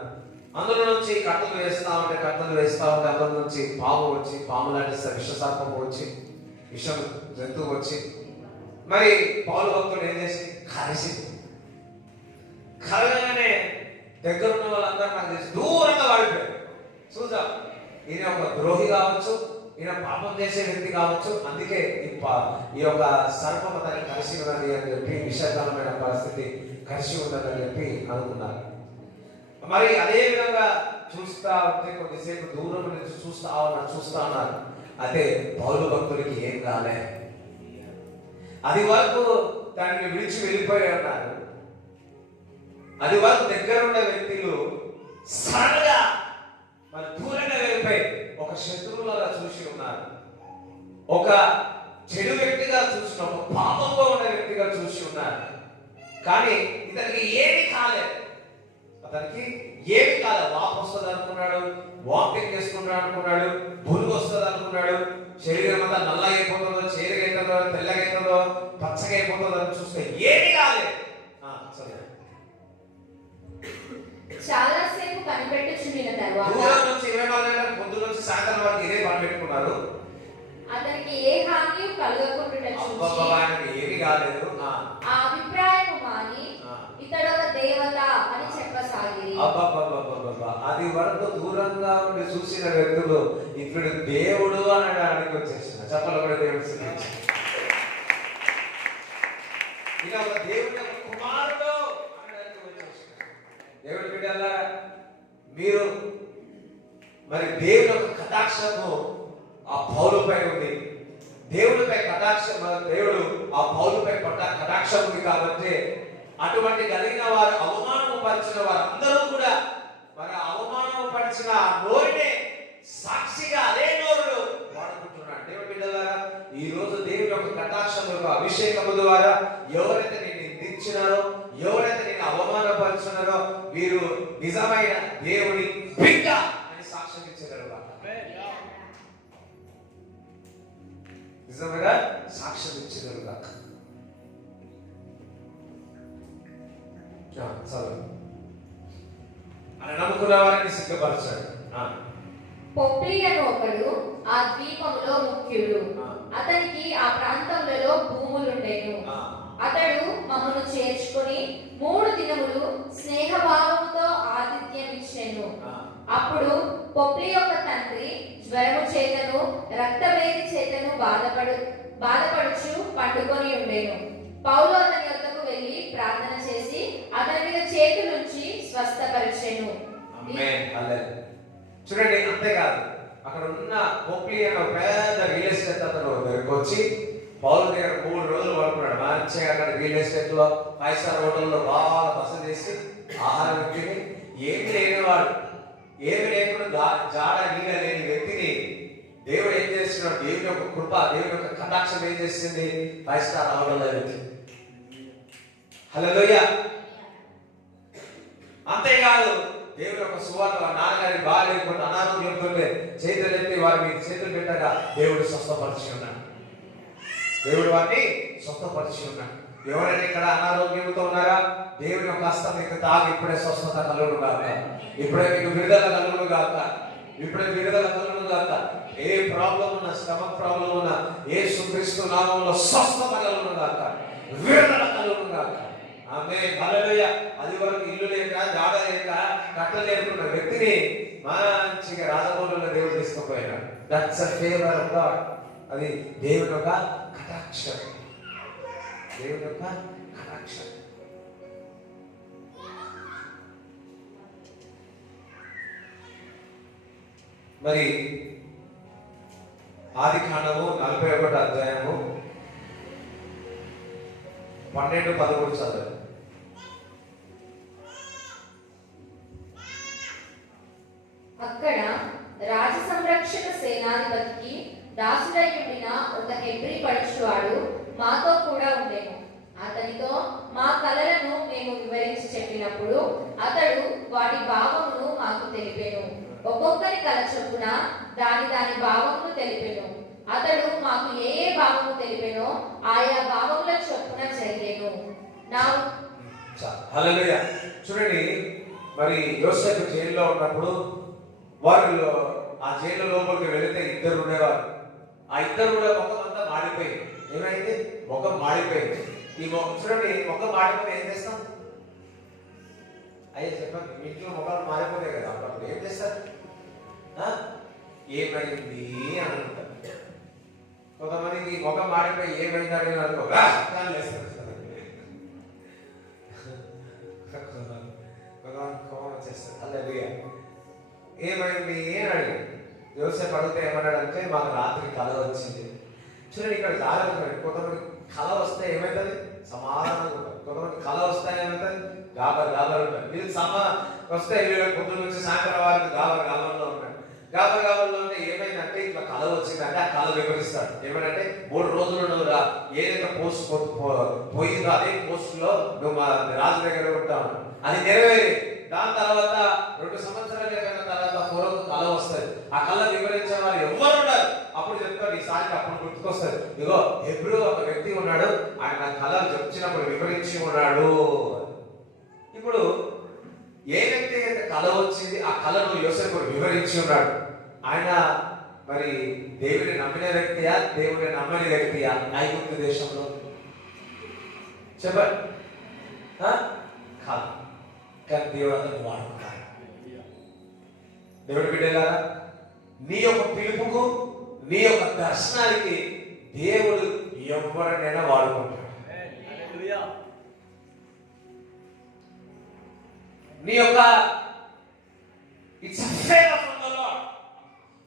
అందులో నుంచి కట్టలు వేస్తా ఉంటే అందులో నుంచి పాము వచ్చి, పాము లాంటి విష సర్పం వచ్చి, విషం జంతువు వచ్చి, మరి పౌలు భక్తుడు ఏం చేసి కరగగానే దగ్గర ఉన్న వాళ్ళందరూ నాకు చేసి దూరంగా వాడిపోయారు. చూద్దాం, ఈయన ఒక ద్రోహి కావచ్చు, ఈయన పాపం చేసే వ్యక్తి కావచ్చు, అందుకే ఈ యొక్క సర్పం అతన్ని కలిసి ఉన్నది అని చెప్పి, విషాదకరమైన పరిస్థితి కలిసి ఉన్నదని చెప్పి అనుకున్నారు. మరి అదే విధంగా చూస్తా ఉంటే కొద్దిసేపు దూరం నుంచి చూస్తా ఉన్నారు. అదే పౌలు భక్తుడికి ఏం కాలే, అది వరకు దాన్ని విడిచి వెళ్ళిపోయి ఉన్నారు. అది వరకు దగ్గర ఉన్న వ్యక్తులు సడన్గా మరి దూరంగా వెళ్ళిపోయి ఒక శత్రువులాగా చూసి ఉన్నారు, ఒక చెడు వ్యక్తిగా చూసిన, ఒక పాపంగా ఉన్న వ్యక్తిగా చూసి ఉన్నారు. కానీ ఇతనికి ఏమి కాలేదు, వాపు వస్తుంది అనుకున్నాడు, వామిటింగ్ చేసుకుంటాడు అనుకున్నాడు, బురుగు వస్తుంది అనుకున్నాడు, శరీరం అంతా నల్లగా అయిపోతుందో, చేరుగా అవుతుందో, తెల్లగా అవుతుందో, పచ్చగా అయిపోతుందో అని చూస్తే ఏమి కాలేదు. చాలాసేపు కనిపెట్టుచుండిన తరువాత దూరం నుంచి 24 గంటల పొద్దు నుంచి సాయంత్రం వరకు ఇదే పని పెట్టుకున్నారు. అతనికి ఏ హానియు కలుగకుండా చూసి ఏమి కాలేదు. ఆ అభిప్రాయము మాని ఇతడు ఒక దేవత అని చెప్పసాగిరి. అది వరకు దూరంగా ఉండి చూసిన వ్యక్తులు ఇప్పుడు దేవుడు అనడానికి వచ్చేసిన చెప్పలు కూడా దేవుడు ఇలా ఒక దేవుడి కుమారుడు అనడానికి వచ్చేసిన. దేవుడి బిడ్డలారా, మీరు మరి దేవుని యొక్క కటాక్షము ఆ పౌలుపై ఉంది. దేవుడిపై కటాక్షం, దేవుడు ఆ పౌలుపై పడ్డ కటాక్షం ఉంది. కాబట్టి అటువంటి కలిగిన వారు, అవమానపరిచిన వారు అందరూ కూడా మరి అవమానపరిచిన నోరునే సాక్షిగా అదే నోరుడు వాడుకుంటున్నాడు. దేవుడి బిడ్డలారా, ఈ రోజు దేవుని యొక్క కటాక్షము యొక్క అభిషేకము ద్వారా ఎవరైతే నేను నిందించినారో, ఎవరైతే నేను అవమానపరుచున్నారో వీరు నిజమైన దేవుని బిడ్డ అని సాక్ష్యం ఇచ్చేదారు. నిజంగా సాక్ష్యం ఇచ్చేదారు కాక అని నమ్ముకున్న వారిని సిద్ధపరచాడు. పొప్లి అని ఒకడు ఆ ద్వీపంలో ముఖ్యుడు. అతనికి ఆ ప్రాంతములలో భూములుండెను. అతడు మమ్మను చేర్చుకొని 3 దినములు స్నేహభావముతో ఆతిథ్యం ఇచ్చెను. అప్పుడు పొప్లి యొక్క తండ్రి జ్వరము చేతను రక్తభేది చేతను బాధపడుచు పండుకొని ఉండెను. పౌలు అతని యొద్దకు వెళ్ళి ప్రార్థన చేసి అతని మీద చేతులుంచి స్వస్థపరిచెను. చూడండి, అంతేకాదు, అక్కడ ఉన్న పొప్లి అనే పెద్ద రియల్ ఎస్టేట్ అతను దగ్గరికి వచ్చి పౌలు దగ్గర 3 రోజులు పడుకున్నాడు. మంచిగా అక్కడ రియల్ ఎస్టేట్ లో 5 స్టార్ హోటల్లో బాగా బస చేసి ఆహారం తిని ఏమి లేనివాడు, ఏమి లేకుండా జాడ నీడ లేని వ్యక్తిని దేవుడు ఏం చేస్తున్నాడు? దేవుని యొక్క కృప, దేవుని యొక్క కటాక్షం ఏం చేసింది? 5 స్టార్ హోటల్లో వ్యక్తి. హల్లెలూయా. అంతేకాదు, దేవుని యొక్క సువార్త నాన్నగారి బాగా లేకుండా అనారోగ్యంతో చేతులు ఎత్తి వారి మీద చేతులు పెట్టగా దేవుడు స్వస్థపరిచి ఉన్నాడు. దేవుడు వారిని స్వస్థపరిచి ఉన్నాడు. ఎవరైనా ఇక్కడ అనారోగ్యంతో ఉన్నారా? దేవుని యొక్క హస్తం మీకు తాగి ఇప్పుడే స్వస్థత కలుగును గాక, ఇప్పుడే మీకు విడుదల కలుగును గాక, ఇప్పుడే విడుదల కలుగును గాక. ఏ ప్రాబ్లం ఉన్నా, స్టమక్ ప్రాబ్లం ఉన్నా, యేసుక్రీస్తు నామములో స్వస్థత కలుగును గాక, విడుదల కలుగును గాక. ఆమేన్. హల్లెలూయా. అది వరకు ఇల్లు లేక, జాడ లేక, కట్టలు లేకున్న వ్యక్తిని మంచిగా రాజభవనంలో దేవుడు తీసుకుపోయాడు. That's a favour of God. అది దేవుని యొక్క కటాక్షం, దేవుని యొక్క కటాక్షం. మరి ఆదికాండము 41వ అధ్యాయము 12-13 చదవండి. అక్కడ రాజ సంరక్షణ సేనాధిపతికి దాసుడై ఉండిన ఒక హెబ్రీ పడుచువాడు మాతో కూడా ఉండెను. అతనితో మా కలలను మేము వివరించి చెప్పినప్పుడు అతడు వాటి భావమును మాకు తెలిపెను. ఒక్కొక్కరి కల చొప్పున దాని భావమును తెలిపెను. అతడు మాకు ఏ భావము తెలిపెనో ఆయా భావముల చొప్పున జరిగెను. హల్లెలూయా. చూడండి, మరి యోసేపు జైల్లో ఉన్నప్పుడు వారు ఆ జైలు లోపలికి వెళితే 2 ఉండేవారు. ఆ 2 కూడా ముఖం అంతా మాడిపోయింది. ఏమైంది? ముఖం మాడిపోయింది. చూడండి, ముఖం మాడిపోతే ఏం చేస్తాం? అయ్యే చెప్పండి, మీ ఇంట్లో ముఖాలు మారిపోతాయి కదా, అప్పుడు ఏం చేస్తారు? ఏమైంది అని అంటారు. కొంతమందికి ముఖం మాడిపోయి ఏమైందని అనుకో వేస్తారు. కొంతమంది కోపం వచ్చేస్తారు. హల్లెలూయా. ఏమైంది అని అడిగాడు. యోసేపు అడిగితే ఏమన్నాడంటే, మాకు రాత్రి కళ వచ్చింది. చూడండి, ఇక్కడ జాగ్రత్త. కొంతమంది కళ వస్తే ఏమవుతుంది? సమాధానంగా ఉంటుంది. కొంతమంది కళ వస్తే ఏమవుతుంది? గాబర్ ఉంటుంది. వీళ్ళు వస్తే వీళ్ళు పొద్దున్న నుంచి సాయంత్రం వారికి గాబర్లో ఉంటాడు. గాబర్లో ఉంటే ఏమైందంటే ఇట్లా కళ వచ్చిందంటే ఆ కళ వివరిస్తాడు. ఏమంటే 3 రోజులు నువ్వు ఏదైతే పోస్ట్ పోయిందో అదే పోస్ట్ లో నువ్వు మా రాజు దగ్గర ఉంటావు. అది నెరవేరి దాని తర్వాత 2 సంవత్సరాలు అయిన తర్వాత పూర్వం కళ వస్తుంది. ఆ కళ వివరించే వారు ఎవరు ఉన్నారు? అప్పుడు చెప్తారు, ఈసారికి అప్పుడు గుర్తుకొస్తారు. ఇగో హెబ్రూ ఒక వ్యక్తి ఉన్నాడు, ఆయన కళ చెప్చినప్పుడు వివరించి ఉన్నాడు. ఇప్పుడు ఏ వ్యక్తి అయితే కళ వచ్చింది ఆ కళను యోసేపు వివరించి ఉన్నాడు. ఆయన మరి దేవుని నమ్మిన వ్యక్తియా, దేవుని నమ్మని వ్యక్తియా? ఐగుప్తు దేశంలో చెప్పండి. కాదు, కానీ దేవుడు అతను వాడుకుంటాడు. దేవుడి బిడ్డలారా, నీ యొక్క పిలుపుకు, నీ యొక్క దర్శనానికి దేవుడు ఎవరినైనా వాడుకుంటాడు. నీ యొక్క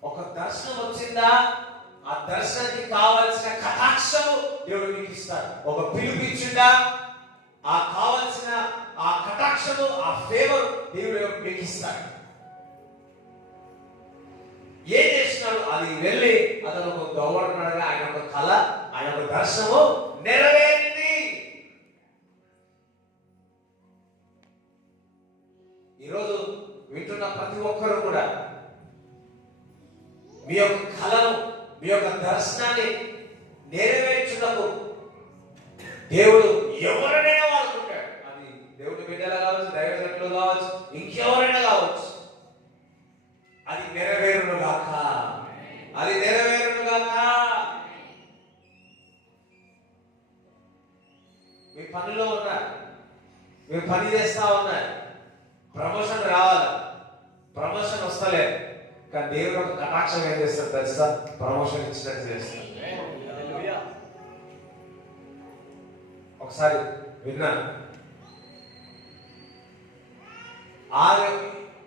ఒక దర్శనం వచ్చిందా, ఆ దర్శనానికి కావలసిన కటాక్షము దేవుడు మీకు ఇస్తాడు. ఒక పిలుపు ఇచ్చిందా, ఆ కావలసిన ఆ కటాక్షము, ఆ ఫేవర్ దేవుడు మీకు ఇస్తాడు. ఏం చేసినాడు? అది వెళ్ళి అతను ఒక గౌరవనగా ఆయన ఒక కళ, ఆయన ఒక దర్శనము నెరవేరింది. ఈరోజు వింటున్న ప్రతి ఒక్కరు కూడా మీ యొక్క కళను, మీ యొక్క దర్శనాన్ని నెరవేర్చుటకు దేవుడు ఎవరైనా వాడుకుంటాడు. అది దేవుడి బిడ్డలు కావచ్చు, దైవజనులు కావచ్చు, ఇంకెవరైనా కావచ్చు. అది నెరవేరును గాక, అది నెరవేరును గాక. పనిలో ఉన్నారు, మీరు పని చేస్తా ఉన్నారు, ప్రమోషన్ రావాలి, ప్రమోషన్ వస్తలేదు. కానీ దేవుడు ఒక కటాక్షం ఏం చేస్తారు తెలుసా? ప్రమోషన్ ఇచ్చినట్టు చేస్తారు. ఒకసారి విన్నాను,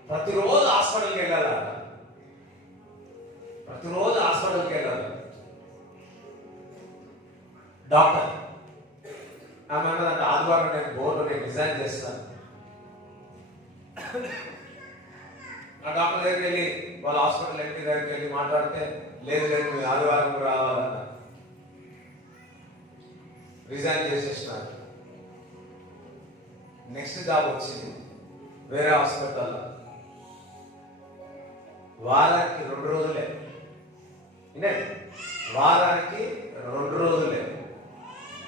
ప్రతిరోజు హాస్పిటల్కి వెళ్ళాలి, ప్రతిరోజు హాస్పిటల్కి వెళ్ళాలి. డాక్టర్ ఆమె అన్నదంటే ఆదివారం నేను బోర్డు నేను రిజైన్ చేస్తాను. ఆ డాక్టర్ దగ్గరికి వెళ్ళి వాళ్ళ హాస్పిటల్ ఎంపీ దగ్గరికి వెళ్ళి మాట్లాడితే లేదు లేదు మీరు ఆదివారం రావాలన్న, రిజైన్ చేసేసినారు. నెక్స్ట్ జాబ్ వచ్చింది వేరే హాస్పిటల్లో, వారానికి 2 రోజులే, వారానికి 2 రోజులే.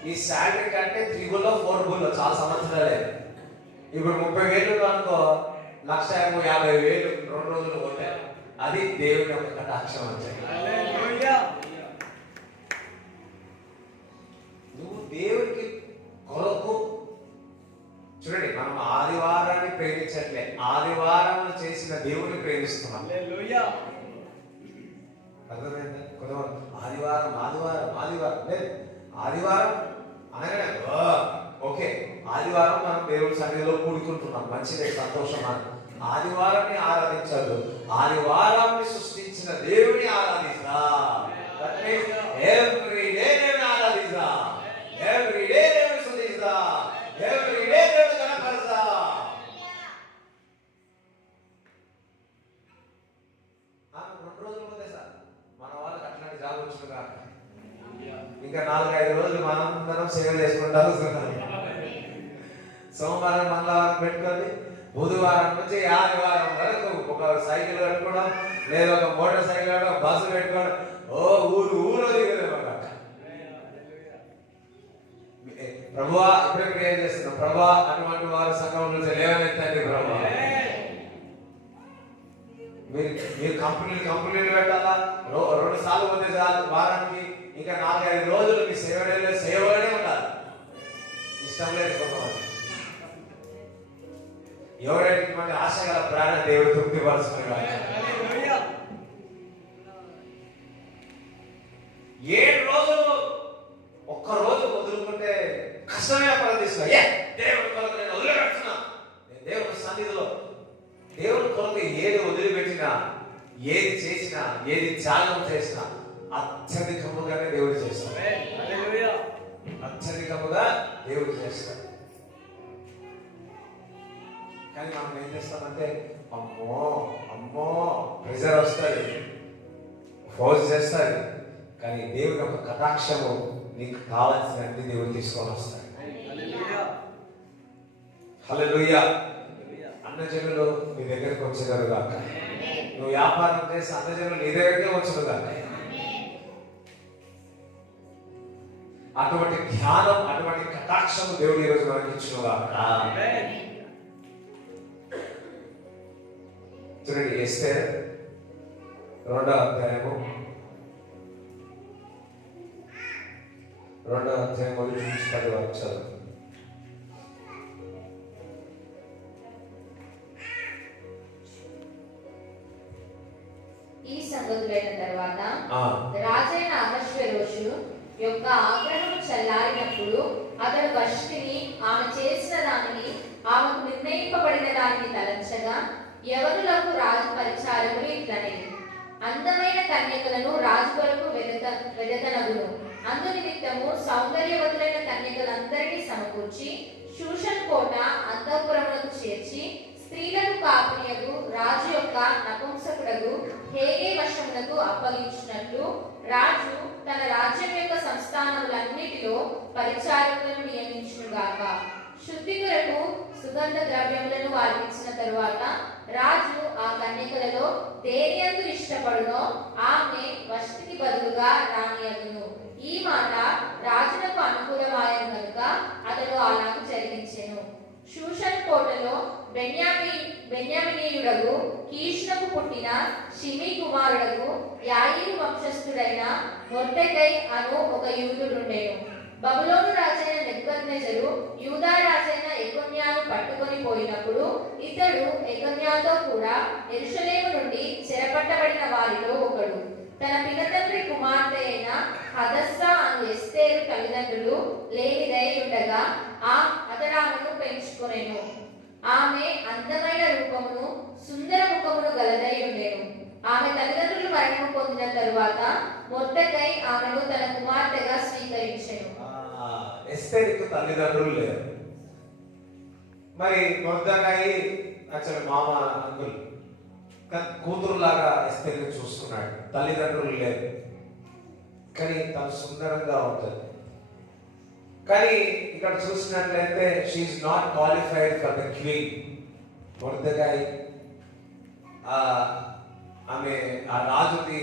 ఈ శాలరీ కంటే 3 గుల్లో 4 గుల్లో చాలా సంవత్సరాలే. ఇప్పుడు 30,000 అనుకో, 1,50,000 2 రోజులు పోతాయి. అది దేవుని యొక్క కటాక్షం అంటే. నువ్వు దేవుడికి కొరకు చూడండి, మనం ఆదివారాన్ని ప్రేమించట్లే, ఆదివారం చేసిన దేవుని ప్రేమిస్తున్నాం. అర్థమైందా? కొంతమంది ఆదివారం ఆదివారం ఆదివారం లేదు, ఆదివారం అనగానే ఓకే ఆదివారం మనం దేవుడి సన్నిధిలో కూడుకుంటున్నాం, మంచిదే, సంతోషం. ఆదివారాన్ని ఆరాధించాలి, ఆదివారాన్ని సృష్టించిన దేవుని ఆరాధిస్తా. ఎవ్రీ డే నేను ఆరాధిస్తా, ఎవ్రీ డే నేను స్తుతిస్తా, ఎవ్రీ డే నేను కనపరుస్తా. నాకు 2 రోజులు పోతే సార్ మన వాళ్ళకి అట్లాంటి జాబ్ వచ్చింది కాక ఇంకా 4-5 రోజులు మనం సేవ చేసుకుంటా. సోమవారం మంగళవారం పెట్టుకొని బుధవారం నుంచి ఆదివారం వరకు ఒక సైకిల్ పెట్టుకోవడం, లేదా ఒక మోటార్ సైకిల్ పెట్టుకోవడం, బస్సు పెట్టుకోవడం, ఊరు ప్రభువా ఇప్పుడే ప్రేయర్ చేస్తున్నాం. ప్రభువా అటువంటి వారి సంఘం నుంచి లేవనెత్తండి ప్రభువా. మీరు కంపెనీలు పెట్టాలా, 2 సార్లు పోతే చాలు వారానికి, ఇంకా 4-5 రోజులు మీ సేవలోనే ఉండాలి. ఇష్టం లేదు కొంతమంది. ఎవరైతే మంది ఆశ గల ప్రాణ దేవుడు తృప్తిపరుచుకున్నాడు. 7 రోజులు ఒక్క రోజు వదులుకుంటే కష్టమే ప్రవర్తిస్తున్నా. దేవుడి కొరకు నేను వదిలిపెడుతున్నా, నేను దేవుడి సన్నిధిలో దేవుడి కొరకు ఏది వదిలిపెట్టినా, ఏది చేసినా, ఏది త్యాగం చేసినా అత్యధికముగానే దేవుడు చేస్తాడు, అత్యధికముగా దేవుడు చేస్తాడు. కానీ మనం ఏం చేస్తామంటే అమ్మో అమ్మో ప్రెజర్ వస్తుంది, ఫోర్స్ చేస్తుంది. కానీ దేవుని యొక్క కటాక్షము నీకు కావాల్సినన్ని దేవుడు తీసుకొని వస్తాడు. హల్లెలూయా. అన్నజనులు నీ దగ్గరికి వచ్చేదారు కాక, నువ్వు వ్యాపారం చేసి అన్నజనులు నీ దగ్గరికే వచ్చును కాక. అటువంటి ధ్యానం, అటువంటి కటాక్షము దేవుడు ఈరోజు మనకి ఇచ్చును కాక. చూడండి, ఎస్తేర్ 2వ అధ్యాయము 1 నుంచి 10 వరకు చదువు. ఈ సంగతులైన తర్వాత రాజైన అహష్వేరోషు యొక్క ఆగ్రహం చల్లారినప్పుడు అతడు వష్టిని, ఆమె చేసిన దానిని, ఆమెకు నిర్ణయింపబడిన దానిని తలంచగా యవనులకు రాజు పరిచారకుడు ఇట్లనేది, అందమైన కన్యకలను రాజు కొరకు వెదకనగును. అందునిమిత్తము సౌందర్యవతులైన కన్యకలందరినీ సమకూర్చి షూషన్ కోట అంతఃపురములకు చేర్చి స్త్రీలకు కాపునియగు రాజు యొక్క నపుంసకుడగు హేగే వశమునకు అప్పగించినట్లు రాజు తన రాజ్యం యొక్క సంస్థానములన్నిటిలో పరిచారకులను నియమించునుగాక. శుద్ధి కొరకు సుగంధ ద్రవ్యములను వారికిచ్చిన తరువాత రాజు ఆ కన్యకలలో దేనియందు ఇష్టపడునో ఆమె వష్టికి బదులుగా రానియగును. ఈ మాట రాజునకు అనుకూలమాయను కనుక అతడు అలాగూ జరిగించెను. షూషన్ కోటలో బెన్యామీనీయుడగు కీషునకు పుట్టిన షిమీ కుమారుడగు యాయీరు వంశస్థుడైన మొర్దెకై అను ఒక యూదుడుండెను. బబులోను రాజైన నెబుకద్నెజరు యూదా రాజైన యెకొన్యాను పట్టుకొని పోయినప్పుడు ఇతడు యెకొన్యాతో కూడా యెరూషలేము నుండి చెరపట్టబడిన వారిలో ఒకడు. తన పినతండ్రి కుమార్తె అయిన హదస్సా అను ఎస్తేరు తల్లిదండ్రులు లేనిదై ఉండగా అతడు ఆమెను పెంచుకొనెను. ఆమె అందమైన రూపమును సుందర ముఖమును గలదై ఉండెను. ఆమె తల్లిదండ్రులు మరణము పొందిన తరువాత మొర్దెకై ఆమెను తన కుమార్తెగా స్వీకరించెను. ఎస్తేరుకు తల్లిదండ్రులు లేరు. మరి మొర్దెకై యాక్చువల్లీ మామ అంకుల్ కూతురులాగా ఎస్తేరుని చూసుకున్నాడు. తల్లిదండ్రులు లేరు, కానీ తను సుందరంగా ఉంటుంది. కానీ ఇక్కడ చూసినట్లయితే she is not qualified for the queen. Mordecai ఆమె ఆ రాజుకి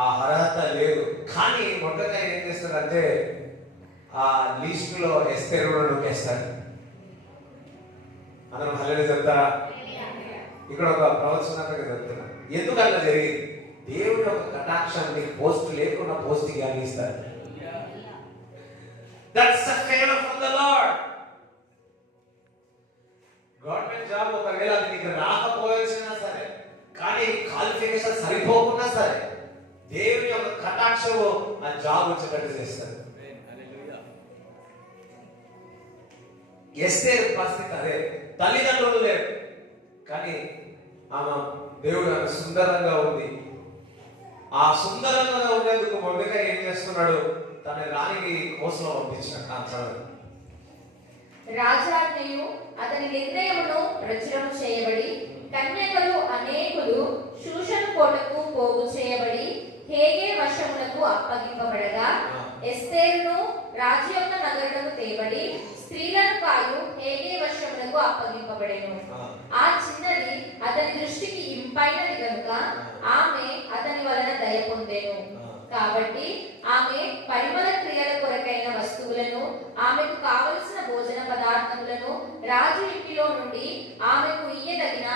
ఆ అర్హత లేదు. కానీ మొర్దెకై ఏం చేస్తాడంటే ఆ లిస్ట్ లో ఎస్తేరును నొక్కేస్తాడు. అందరం హల్లెలూయా చెప్తారా? ఇక్కడ ఒక ప్రవచనంగా చెప్తున్నా. ఎందుకు అట్లా జరిగింది? దేవుని యొక్క కటాక్షాన్ని పోస్ట్ లేకుండా పోస్ట్ జ్ఞానిస్తాడు. That's a favor from the Lord. Government job ఒకవేళ అది నీకు రాకపోయినా సరే, కానీ క్వాలిఫికేషన్ సరిపోకున్నా సరే, దేవుని యొక్క కటాక్షము ఆ జాబ్ వచ్చేటట్టు చేస్తాడు. ఎస్తేరు పరిస్థితి అదే. తల్లిదండ్రులు లేరు, కానీ ఆమె దేవుడు ఆమె సుందరంగా ఉంది. ఆ సుందరంగా ఉండేందుకు మొర్దెకై ఏం చేస్తున్నాడు? తన రాణికి కోసలో పంపించాడు. రాజాజ్ఞయు అతని నిర్ణయమును ప్రచురము చేయబడి కన్యకలు అనేకులు షూషను కోటకు పోగు చేయబడి హేగే వశమునకు అప్పగింపబడగా ఎస్తేరును రాజు యొక్క నగరులకు తేబడి స్త్రీలను కాయు హేగే వశమునకు అప్పగింపబడెను. ఆ చిన్నది అతని దృష్టికి ఇంపైనది గనుక ఆమె అతని వలన దయ పొందెను. కాబట్టి ఆమె పరిమళ క్రియల కొరకైన వస్తువులను, ఆమెకు కావలసిన భోజన పదార్థములను రాజు ఇంటిలో నుండి ఆమెకు ఇయ్యదగిన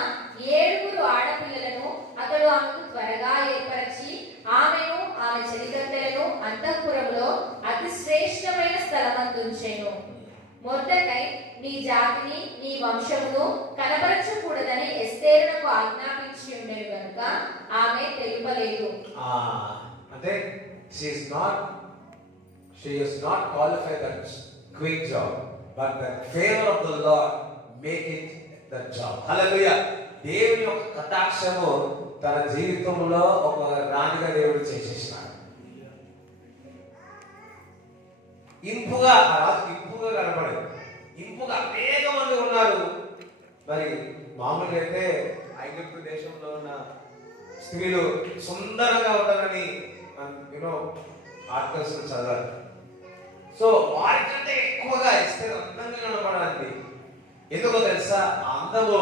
7 ఆడపిల్లలను అతడు ఆమెకు త్వరగా ఏర్పరచి ఆమెను ఆమె చెలికత్తెలను అంతఃపురంలో అతి శ్రేష్టమైన స్థలమందుంచెను. మొర్దెకై నీ జాతిని నీ వంశమును కనపరచకూడదని ఎస్తేరునకు ఆజ్ఞాపించి ఉండెను గనుక ఆమె తెలుపలేదు. అంటే she is not qualified that queen job, but the favor of the Lord make it that job. Hallelujah. దేవుని యొక్క కటాక్షము తన జీవితంలో ఒక రాణిగా దేవుడు చేసేసినాడు. ఇంపుగా ఆ రాజుకి ఇంపుగా కనపడేది. ఇంపుగా అనేక మంది ఉన్నారు. మరి మామూలుగా అయితే ఐగుప్తు దేశంలో ఉన్న స్త్రీలు సుందరంగా ఉంటారని ఆర్టికల్స్ చదవాలి. సో వారికంటే ఎక్కువగా ఎస్తేరు అందంగా కనపడాలి. ఎందుకో తెలుసా? అందము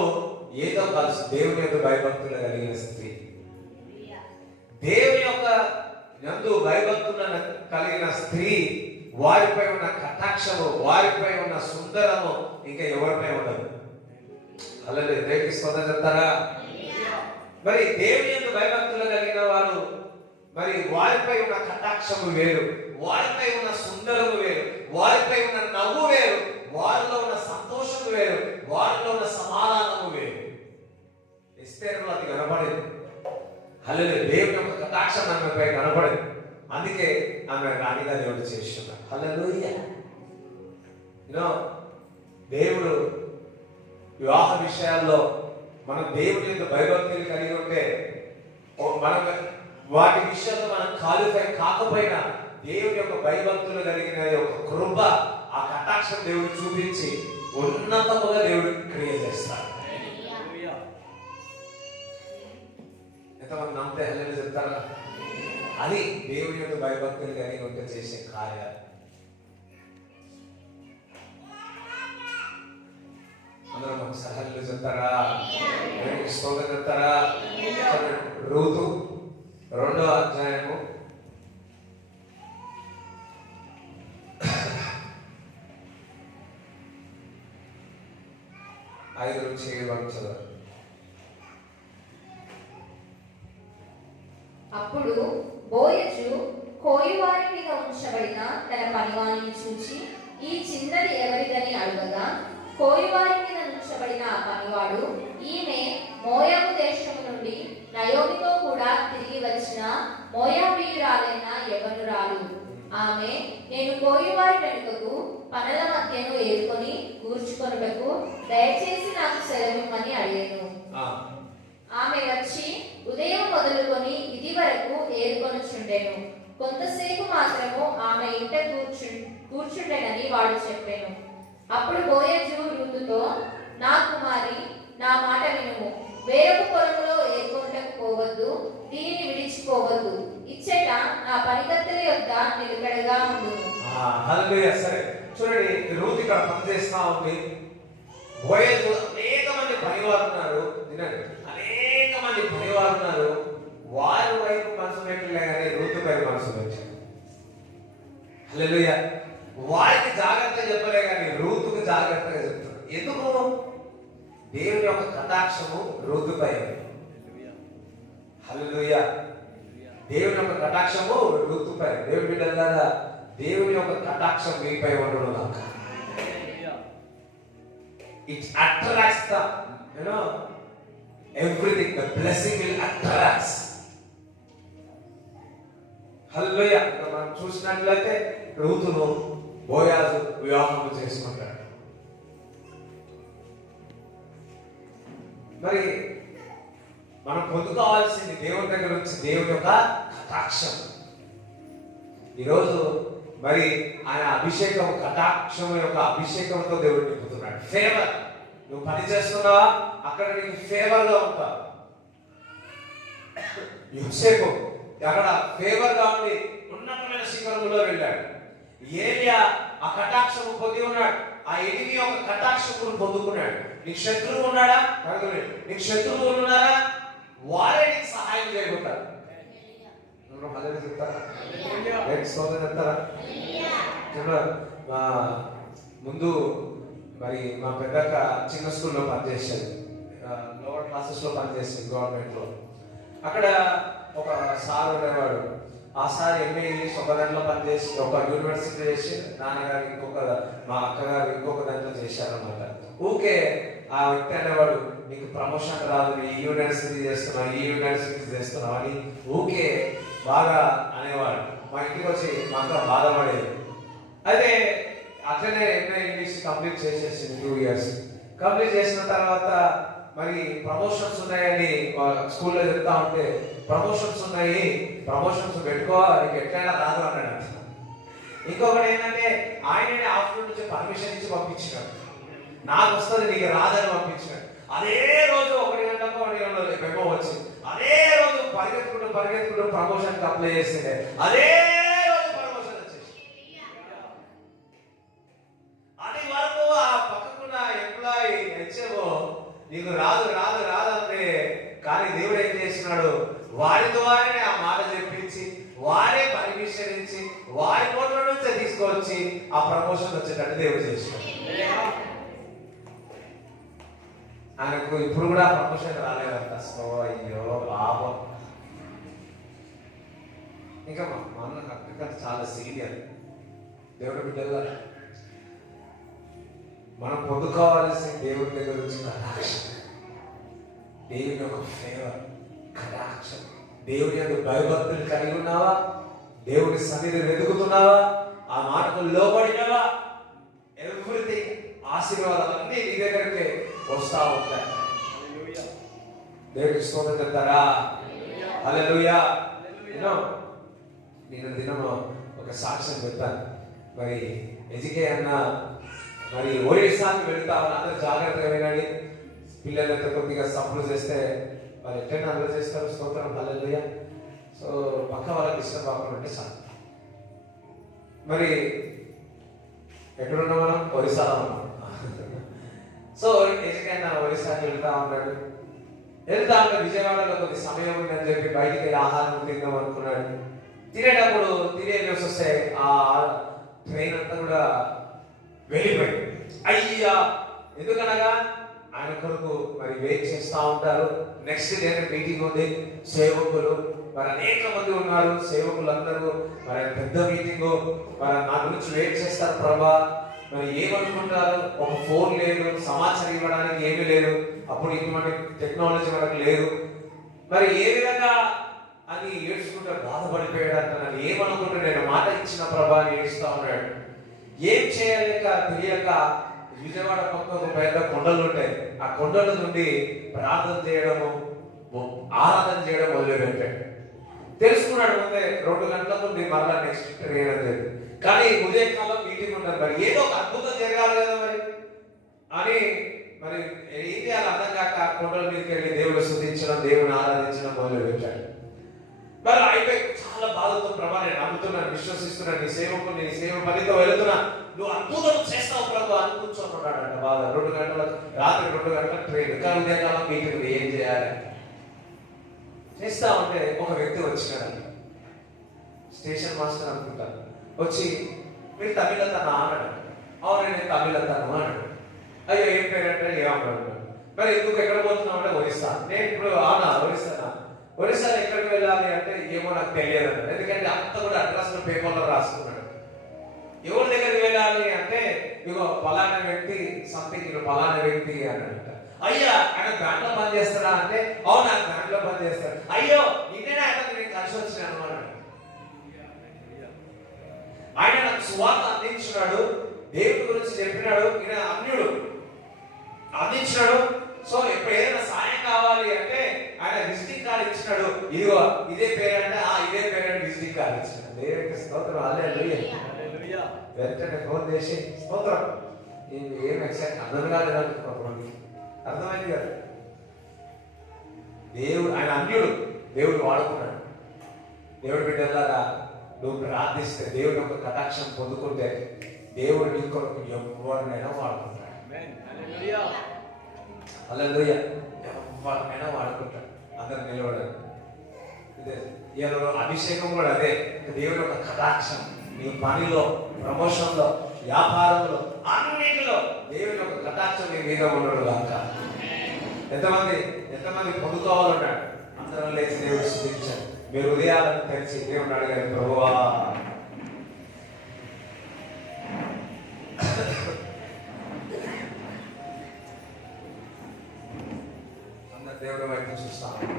ఏదో కాదు, దేవుని యొక్క భయభక్తులు కలిగిన స్త్రీ. దేవుని యొక్క యందు భయభక్తులను కలిగిన స్త్రీ, వారిపై ఉన్న కటాక్షము, వారిపై ఉన్న సుందరము ఇంకా ఎవరిపై ఉండదు. అలాగే దేవునికి స్తోత్రం చెప్తారా? మరి దేవుని యందు భయభక్తులు కలిగిన వారు, మరి వారిపై ఉన్న కటాక్షము వేరు, వారిపై ఉన్న సుందరము వేరు, వారిపై ఉన్న నవ్వు వేరు, వారిలో ఉన్న సంతోషం వేరు, వారిలో ఉన్న సమాధానము వేరు. ఎస్తేరులో అది కనపడేది. హల్లెలూయా. దేవుని యొక్క కటాక్షం ఆమెపై కనపడేది. అందుకే ఆమె రాణిగా దేవుడు చేస్తున్నాడు. హల్లెలూయా. దేవుడు వివాహ విషయాల్లో మనం దేవుని యొక్క భయభక్తులు కలిగి ఉంటే, మనం వాటి విషయంలో మనం క్వాలిఫై కాకపోయినా దేవుని యొక్క భయభక్తులు కలిగిన యొక్క కృప, ఆ కటాక్షం దేవుడు చూపించి ఉన్నతముగా దేవుడు క్రియ చేస్తాడు. ఎంతమంది నమ్మితే హల్లెలూయా చెప్తారా? అది దేవుని యొక్క భయభక్తులు కలిగి ఉంటే చేసే కార్యాలు. అందరూ ఒకసారి హల్లెలూయా చెప్తారా? స్తోత్రం చెప్తారా? రూతు 2వ అధ్యాయము 5 నుంచి 7 వరకు చదవాలి. అప్పుడు బోయజు కోయువారి మీద ఉంచబడిన తన పని అడగగా, కోయివారి మీద నుంచబడిన ఆ పనివాడు, ఈమె మోయాబు దేశము నుండి నయోమితో కూడా తిరిగి వచ్చిన మోయాబీయురాలైన యెవనురాలు. ఆమె, నేను కోయివారి వెనుకకు పనల మధ్యను ఏరుకొని కూర్చుకొనుటకు దయచేసి నాకు సెలవిమ్మని అడిగాను. ఆమె వచ్చి ఉదయం మొదలుకొని ఇది వరకు ఏరుకొనుచుండెను. కొంతసేపు మాత్రము ఆమె ఇంట కూర్చుండెనని వాడు చెప్పాను. అప్పుడు బోయజు రూతుతో, నా కుమారి, నా మాట వినుము. వేరొక పొలములో ఏరుకొనుటకు పోవద్దు, దీనిని విడిచిపోవద్దు. ఇచ్చట నా పనికత్తెల యొద్ద నిలకడగా ఉండును. హల్లెలూయా. సరే చూడండి, రూతు ఇక్కడ పనిచేస్తా ఉంది. బోయజు అనేక మంది పనివారు ఉన్నారు. వినండి, అనేక మంది పనివారు ఉన్నారు. వారి వైపు మనసు పెట్టలే కానీ రూతు వైపు మనసు పెట్టారు. హల్లెలూయా. వారికి జాగ్రత్తగా చెప్పలే కానీ రూతుకు జాగ్రత్తగా చెప్తారు. ఎందుకు? దేవుని యొక్క కటాక్షము రూతుపై. హల్లెలూయా. దేవుని యొక్క కటాక్షము రూతుపై. దేవుని బిడ్డలారా, దేవుని యొక్క కటాక్షం మీపై ఉండడం కాక. It attracts the, everything. The blessing will attract. హల్లెలూయా. మనం చూసినట్లయితే రూతును బోయాజు వివాహం చేసుకుంటాడు. మరి మనం పొందుకోవాల్సింది దేవుని దగ్గర నుంచి దేవుని యొక్క కటాక్షం. ఈరోజు మరి ఆయన అభిషేకం, కటాక్షం యొక్క అభిషేకంతో దేవుడు నింపుతున్నాడు. ఫేవర్. నువ్వు పని చేస్తున్నావా, అక్కడ నీకు ఫేవర్ గా ఉంటావు. యోసేపు అక్కడ ఫేవర్ గా ఉండి ఉన్నతమైన శిఖరములో వెళ్ళాడు. ఏలియా ఆ కటాక్షము పొంది ఉన్నాడు. ఆ ఎనిమి యొక్క కటాక్షమును పొందుకున్నాడు. నీకు శత్రువు ఉన్నాడా? అడగలేదు. నీకు శత్రువులు ఉన్నారా? వారే నీకు సహాయం చేయబోతారు. చెప్తారా? ముందు మరి మా పెద్దక్క చిన్న స్కూల్లో పనిచేసేది, లోవర్ క్లాసెస్ లో పనిచేసేది గవర్నమెంట్ లో. అక్కడ ఒక సార్ ఉండేవాడు. ఆ సార్ ఎంఏ ఇంగ్లీష్ ఒక దాంట్లో పనిచేసి ఒక యూనివర్సిటీ చేసి, నాన్నగారు ఇంకొక, మా అక్కగారు ఇంకొక దాంట్లో చేశారన్నమాట. ఊకే ఆ వ్యక్తి అనేవాడు, నీకు ప్రమోషన్ రాదు, ఈ యూనివర్సిటీ చేస్తున్నావు, ఈ యూనివర్సిటీ చేస్తున్నావు అని ఊకే బాగా అనేవాడు. మా ఇంటికి వచ్చి మా అక్క బాధపడేది. అయితే అట్లనే ఎంఏ ఇంగ్లీష్ కంప్లీట్ చేసేసింది 2 years. కంప్లీట్ చేసిన తర్వాత మరి ప్రమోషన్స్ ఉన్నాయని స్కూల్లో చెప్తా ఉంటే, ప్రమోషన్స్ ఉన్నాయి, ప్రమోషన్స్ పెట్టుకో, నీకు ఎట్లయినా రాదు అన్నాడు. ఇంకొకటి ఏంటంటే ఆయననే ఆఫ్టర్నూన్ నుంచి పర్మిషన్ ఇచ్చి పంపించినాడు. నాకు వస్తుంది, నీకు రాదని పంపించినాడు. అదే రోజు 1 గంటకు 1 గంటలో మెమో వచ్చింది. అదే రోజు పరిగెత్తుకుంటూ ప్రమోషన్ కి అప్లై చేస్తే అదే రోజు ప్రమోషన్ వచ్చేసి. అది వరకు ఆ పక్కకున్న ఎంప్లాయీ హెచ్ఎంఓ నీకు రాదు రాదు రాదు అంటే, కానీ దేవుడు ఏం చేసినాడు, వారి ద్వారానే ఆ మాట చెప్పించి, వారే పర్మిషన్ ఇచ్చి, వారి కోట్ల నుంచే తీసుకొచ్చి ఆ ప్రమోషన్ వచ్చేటట్టు దేవుడు చేసినాడు. ఆయనకు ఇప్పుడు కూడా ప్రమోషన్ రాలేదంట. సో అయ్యో పాపం. ఇంకా మా అన్న అక్కడ చాలా సీనియర్. దేవుడి బిడ్డల మనం పొందుకోవాల్సిన దేవుడి దగ్గర నుంచి కటాక్షం, దేవుని యొక్క ఫేవర్, కటాక్షం. దేవుని యొక్క భయభక్తులు కలిగి ఉన్నావా? దేవుని సన్నిధిని వెతుకుతున్నావా? ఆ మాటకు లోబడినావా? ఎవ్రీథింగ్, ఆశీర్వాదాలన్నీ నీ దగ్గరికి వస్తా ఉంటాయి. దేవుడికి స్తోత్రం చెప్తారా? హల్లెలూయా. నేను దినము ఒక సాక్ష్యం చెప్తాను. మరి ఎజికే అన్న మరి ఒరిస్సాకి వెళ్తా, అందరూ జాగ్రత్తగా వినండి. పిల్లలంతా కొద్దిగా సప్పులు చేస్తే వాళ్ళు ఎట్లయినా అందరూ చేస్తారు. స్తోత్రం, హల్లెలూయా. సో పక్క వాళ్ళకి ఇష్టం కాకుండా సార్. మరి ఎక్కడున్నాం మనం? ఒరిస్సాలో ఉన్నాం. సో ఎజికైనా ఒరిస్సాకి వెళ్తా ఉన్నాడు. వెళ్తా ఉంటే విజయవాడలో కొద్ది సమయం ఉందని చెప్పి బయటికి వెళ్ళి ఆహారం తిందాం అనుకున్నాడు. తినేటప్పుడు తినే న్యూస్ వస్తే ఆ ట్రైన్ అంతా కూడా వెళ్ళిపోయింది. అయ్యా, ఎందుకనగా ఆయన కొరకు మరి వెయిట్ చేస్తూ ఉంటారు. నెక్స్ట్ డే మీటింగ్ ఉంది, సేవకులు మరి అనేక మంది ఉన్నారు. సేవకులు అందరూ మరి పెద్ద మీటింగ్, మరి నా గురించి వెయిట్ చేస్తారు ప్రభా, మరి ఏమనుకుంటారు? ఒక ఫోన్ లేదు, సమాచారం ఇవ్వడానికి ఏమీ లేదు, అప్పుడు ఇటువంటి టెక్నాలజీ మనకు లేదు. మరి ఏ విధంగా అని ఏడ్చుకుంటూ బాధపడిపోయాడు. నన్ను ఏమనుకుంటూ నేను మాట ఇచ్చిన ప్రభా అని ఏడుస్తా ఉన్నాడు. ఏం చేయలేక తెలియక విజయవాడ పక్క ఒక పెద్ద కొండలు ఉంటాయి, ఆ కొండల నుండి ప్రార్థన చేయడము, ఆరాధన చేయడం మొదలుపెట్టాడు. తెలుసుకున్నాడు ముందే 2 గంటల ముందు మరలా నెక్స్ట్ ట్రైన్ అని చెప్పి. కానీ ఉదయకాలం మీటింగ్ ఉంటారు, మరి ఏదో ఒక అద్భుతం జరగాలి కదా మరి అని మరి ఏం చేయాలి అర్థం కాక కొండల మీదకి వెళ్ళి దేవుడు స్తుతించడం, దేవుని ఆరాధించడం మొదలు పెట్టాడు. మరి అయిపోయి చాలా బాధతో ప్రభా నేను నమ్ముతున్నాను, విశ్వసిస్తున్నాను, నీ సేవకు నీ సేవ పనితో వెళుతున్నా, నువ్వు అద్భుతం చేస్తావు ప్రభు అని కూర్చోనున్నాడంట బాధ. 2 గంటల రాత్రి 2 గంటల ట్రైన్, కానీ ఉదయకాలం మీటింగ్ ఏం చేయాలి చేస్తా ఉంటే ఒక వ్యక్తి వచ్చినాడు, స్టేషన్ మాస్టర్ అనుకుంటాను. వచ్చి మీరు తమిళతను అన్నాడు. అవును నేను తమిళతను అన్నాడు. అయ్యో ఏం పేరంటే ఏమన్నాడు. మరి ఎందుకు ఎక్కడ పోతున్నావు అంటే ఒరిస్సా. నేను ఇప్పుడు అవునా ఒరిస్సానా, ఒరిస్సా ఎక్కడికి వెళ్ళాలి అంటే ఏమో నాకు తెలియదు అన్నాడు. ఎందుకంటే అంత కూడా అడ్రస్ పేపర్లో రాసుకున్నాడు. ఎవరి దగ్గరికి వెళ్ళాలి అంటే ఇగో పలానా వ్యక్తి సంథింగ్ పలానా వ్యక్తి అన్నాడు. అయ్యా ఆయన బ్యాంక్ లో పని చేస్తాడా అంటే అవును నాకు బ్యాంక్ లో పని చేస్తాడు. అయ్యో నిన్నే ఆయన నేను కలిసి వచ్చినాను అన్నాడు. ఆయన నాకు సువార్త అందించినాడు, దేవుడి గురించి చెప్పినాడు, ఈయన అన్యుడు అందించినాడు. సో ఇప్పుడు ఏదైనా సాయం కావాలి అంటే ఆయన విజిటింగ్ కార్డు ఇచ్చినాడు. ఇదిగో ఇదే పేరంటే ఇదే పేరంటే విజిటింగ్ కార్డు ఇచ్చినాడు. దేవుడికి స్తోత్రం, హల్లెలూయా. వెంటనే ఫోన్ చేసి స్తోత్రం, ఏం ఎక్సైట్ అర్థం కాలేదు, అర్థమైంది కదా. దేవుడు ఆయన అన్యుడు, దేవుడు వాడుకున్నాడు. దేవుడి బిడ్డలాగా నువ్వు ప్రార్థిస్తే, దేవుడి యొక్క కటాక్షం పొందుకుంటే దేవుడు నీ కొరకు ఎవరినైనా వాడుకుంటాడు. హల్లెలూయా. ఎవరినైనా వాడుకుంటాడు. అందరు నిలబడారు. అభిషేకం కూడా అదే, దేవుడి యొక్క కటాక్షం నీ పనిలో, ప్రమోషన్లో, వ్యాపారంలో, అన్నిటిలో దేవుడి యొక్క కటాక్షం నీ మీద ఉండడు కాక. ఎంతమంది పొందుకోవాలన్నాడు. అందరం లేచి దేవుడు స్తుతించాడు. మీరు ఉదయాలను తెరిచి దేవుడు అడిగారు, ప్రభువా అందరు దేవుడి వైపు చూస్తాను.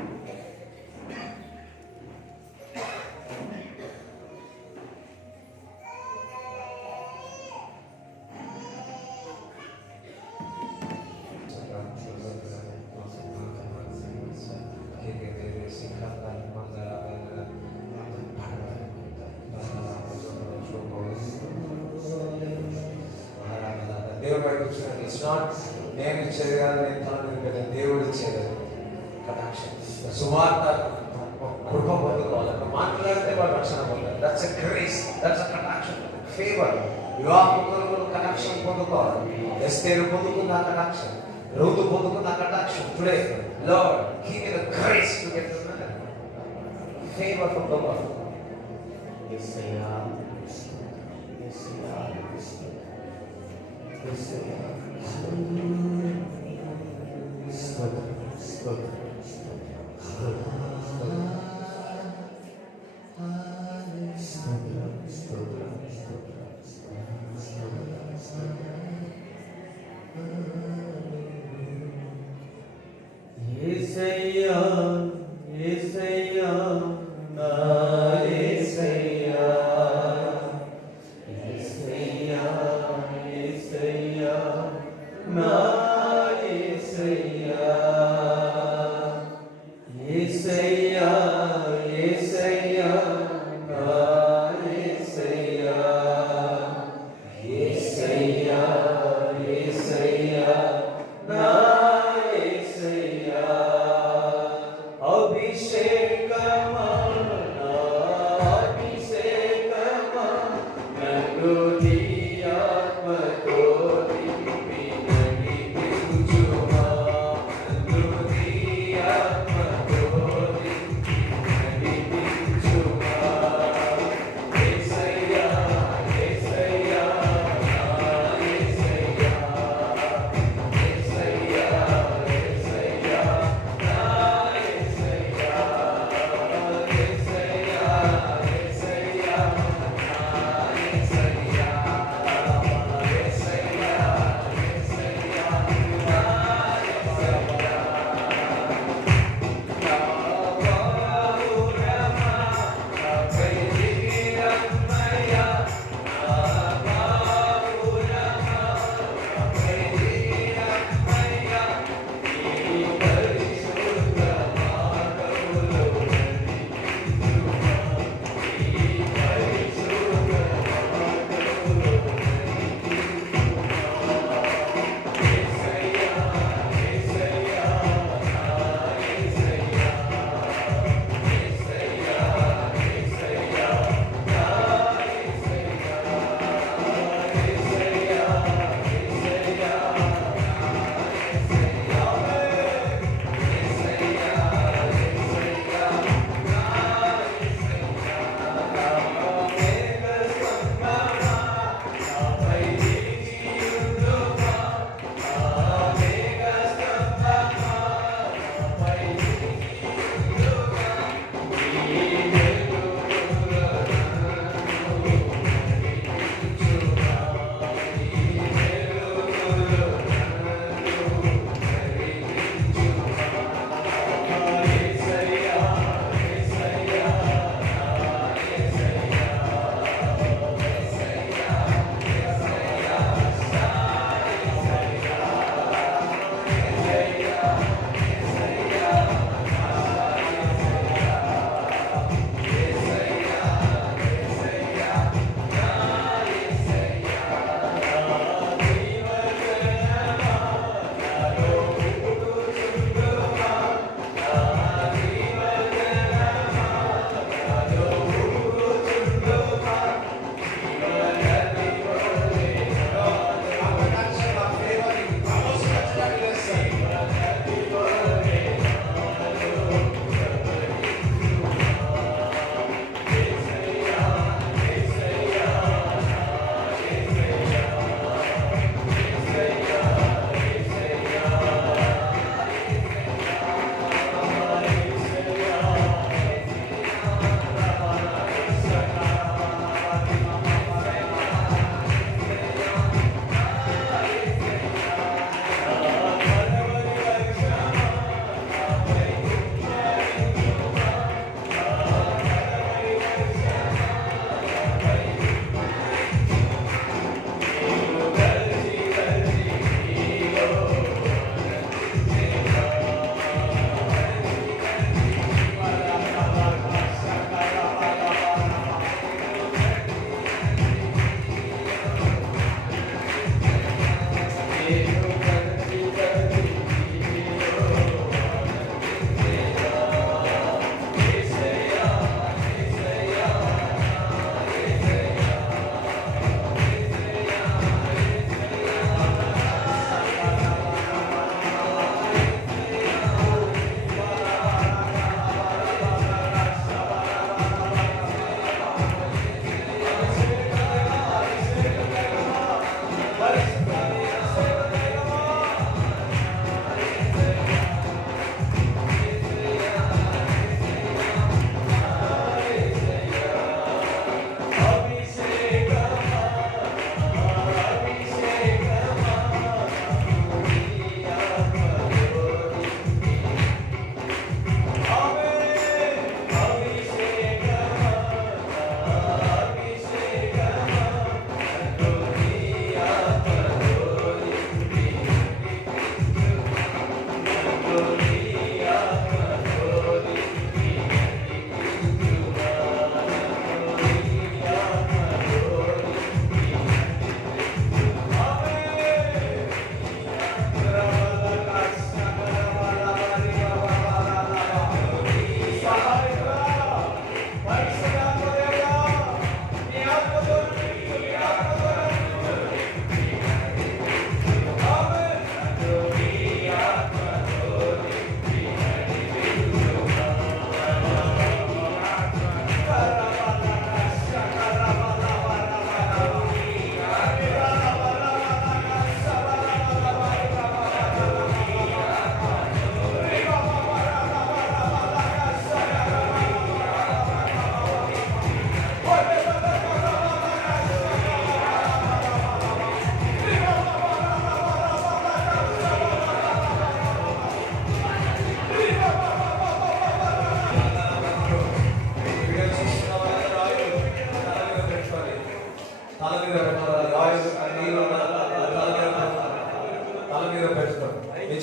దేవుడి వైపు చూడండి. ఇట్స్ నాట్ నేను ఇచ్చేది కాదు, నేను తనని దేవుడు ఇచ్చేది కటాక్షం. సువార్త కృప పొందుకోవాలి. మాట్లాడితే వాళ్ళు రక్షణ పొందాలి. That's a grace, that's a కటాక్షం, ఫేవర్. వివాహంలో కటాక్షం పొందుకోవాలి. ఎస్తేరు పొందుకున్న కటాక్షం, రూతు పొందుకున్న కటాక్షం. Today lord give me the grace to get the favour from the lord. Yesayya Yesayya Nanu di atma ko di pinagi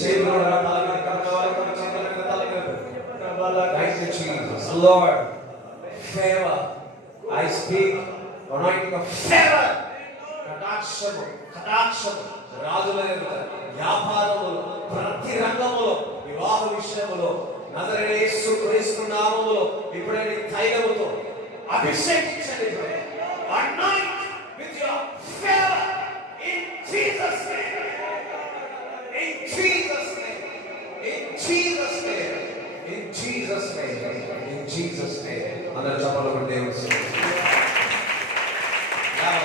చేతులు కూడా తల మీద కనుక వాళ్ళ చేతుల మీద తల మీద thank you Jesus lord favour I speak anointing of favour కటాక్షము రాజుల ఎదుట వ్యాపారములో ప్రతి రంగములో వివాహ విషయములో నజరేయుడైన యేసు క్రీస్తు నామములో ఇప్పుడే నీ తైలముతో అభిషేకించండి. Anoint with your favor in Jesus' name. In Jesus' name. In Jesus' name. In Jesus' name. In Jesus' name. అందరూ చప్పట్లు కొట్టి దేవుని స్తుతించండి.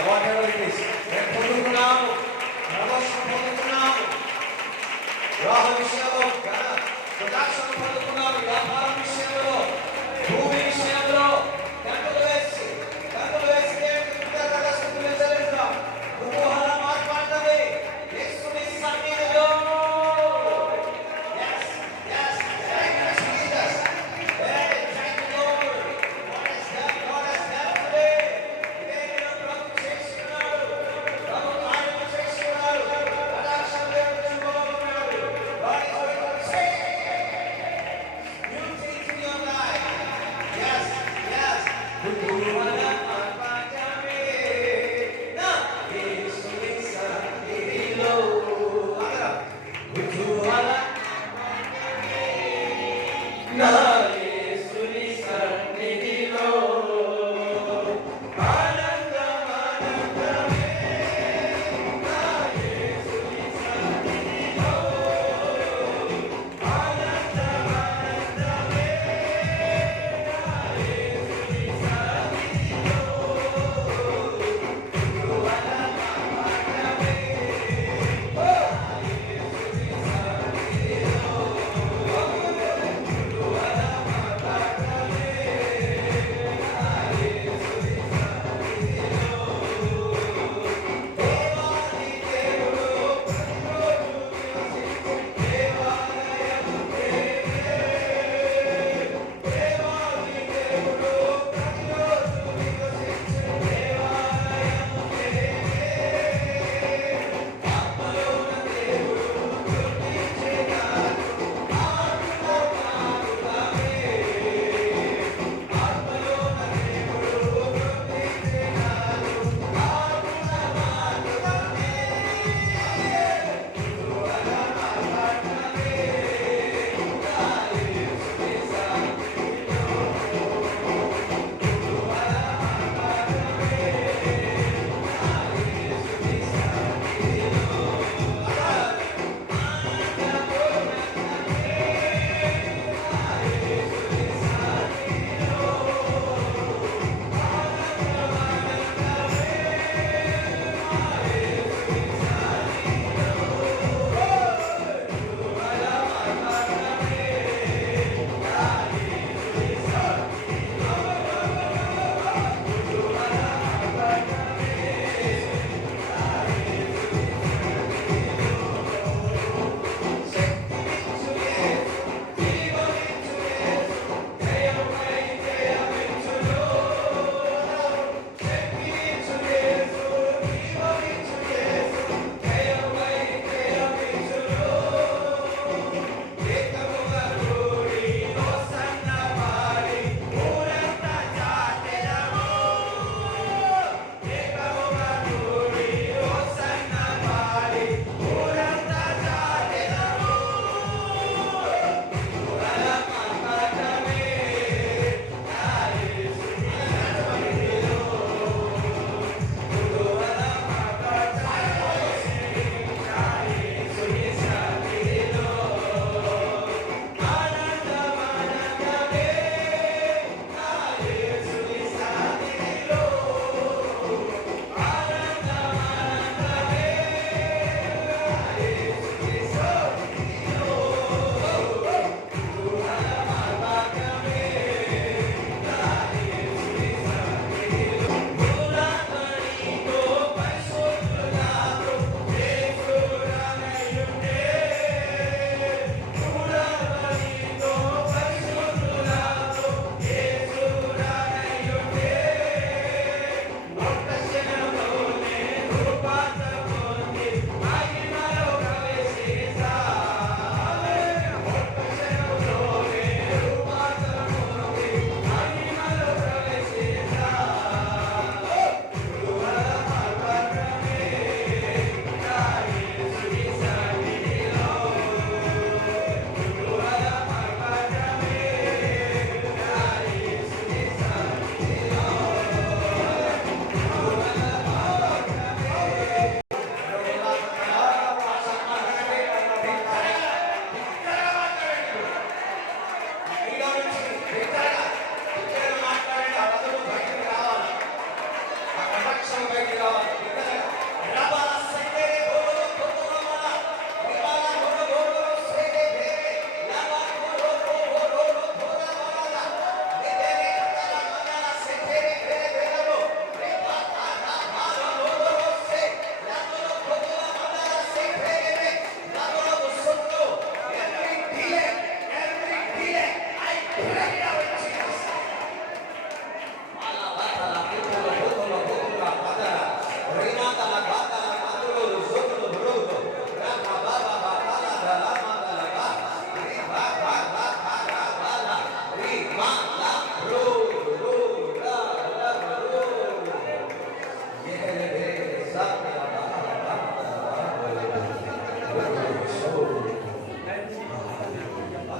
Whatever it is, మేము పొందుకున్నాము, ప్రమోషన్ పొందుకున్నాము, వివాహ విషయంలో ప్రదక్షిణ పొందుకున్నాము, వ్యాపార విషయంలో, భూమి విషయంలో గంటలు వేసి దేవునికి కృతజ్ఞతాస్తుతులు చెల్లిద్దాం. కుతూహలం మాట్లాడతామే యేసుని సన్నిధిలో. Yes, yes, thank you Jesus. Hey, thank you Lord. What has done today. ఇదే ప్రభు చేస్తున్నాడు, ప్రభు కార్యము చేస్తున్నాడు, కటాక్షం దేవుడు చూపబోతున్నాడు. God is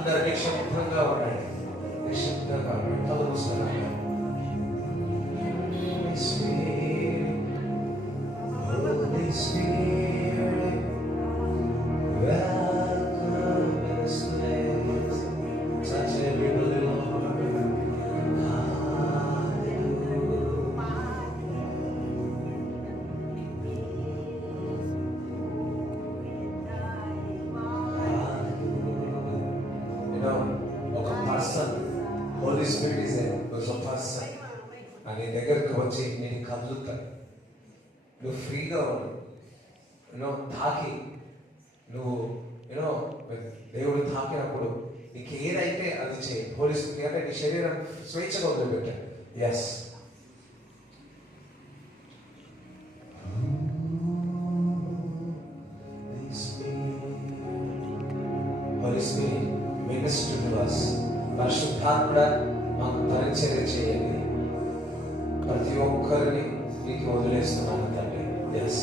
అందరూ నిక్షిప్తంగా ఉండండి. నిక్షిప్తంగా ఉండండి. కళ్ళు మూసుకున్నాను. Holy Spirit, welcome in this place. Touch everybody, Lord. ఒక person, holy spirit is a person. అని దగ్గరకు వచ్చి నేను కదులుతాను, నువ్వు ఫ్రీగా ఉండు, తాకి నువ్వు దేవుడు తాకినప్పుడు నీకు ఏదైతే అది చేయి. హోలీ స్పిరిట్ అంటే నీ శరీరం స్వేచ్ఛగా వదిలిపెట్టాడు. Yes, Holy Spirit minister to us. పరిశుద్ధాత్ముడా మాకు పరిచర్య చేయండి. ప్రతి ఒక్కరిని నీకు వదిలేస్తున్నాను తండ్రి. Yes,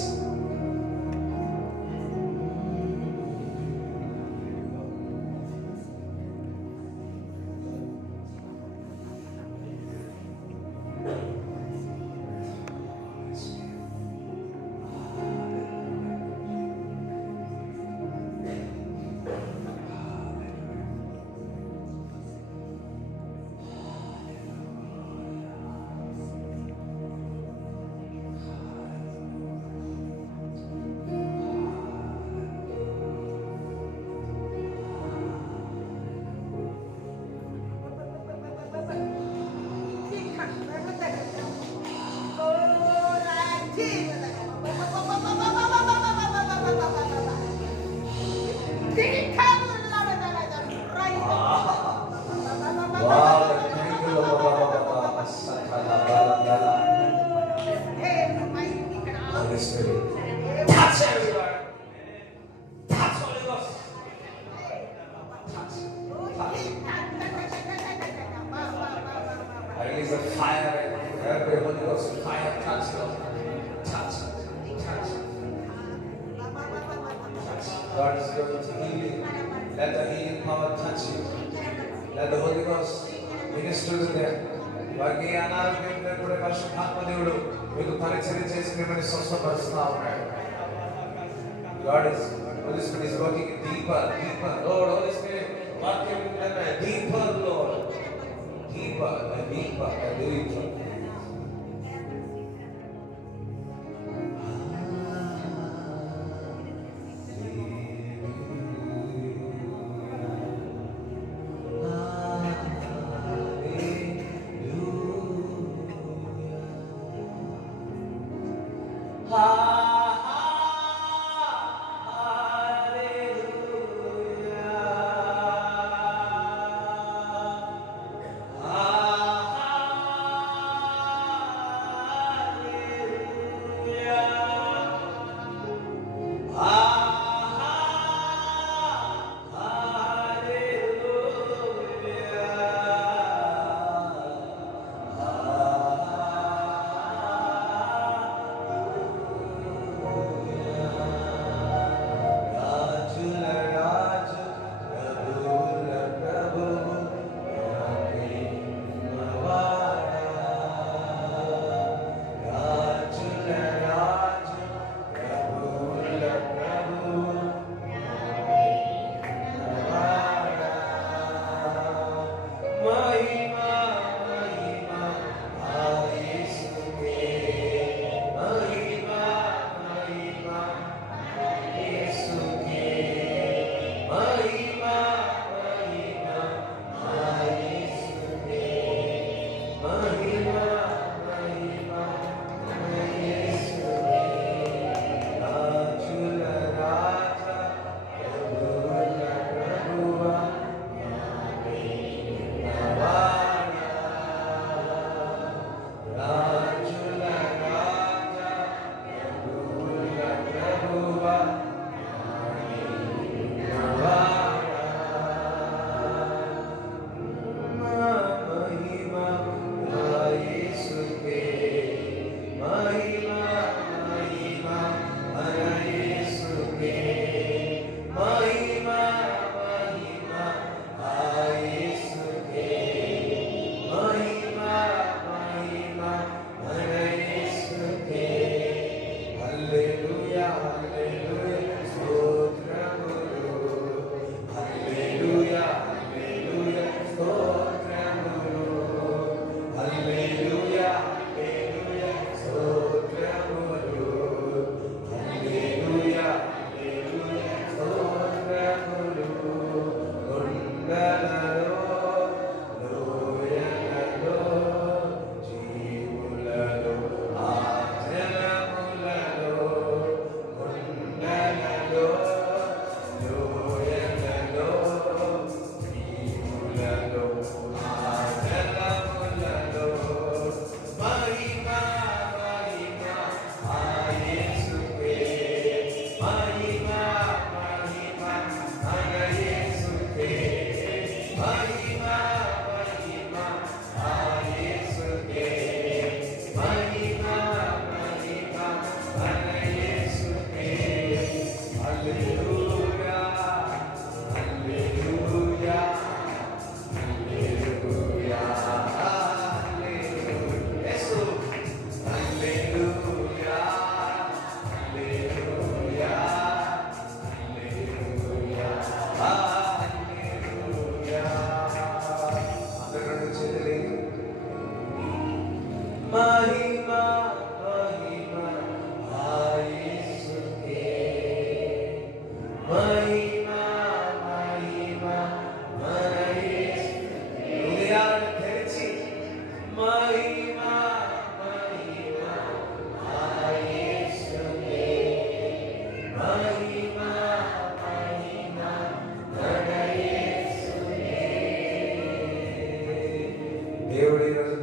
release the fire, every Holy Ghost fire, touch Lord, touch. God is going to heal you. Let the healing power touch you. Let the Holy Ghost minister to them. వారికి అనారోగ్యం లేకుండా పరిశుద్ధాత్మ దేవుడు మీకు పరిచర్య చేసి మిమ్మల్ని స్వస్థపరుస్తా ఉన్నాడు. God is, Holy Spirit is working deeper. Lord, Holy Spirit, working deeper, Lord. Deeper.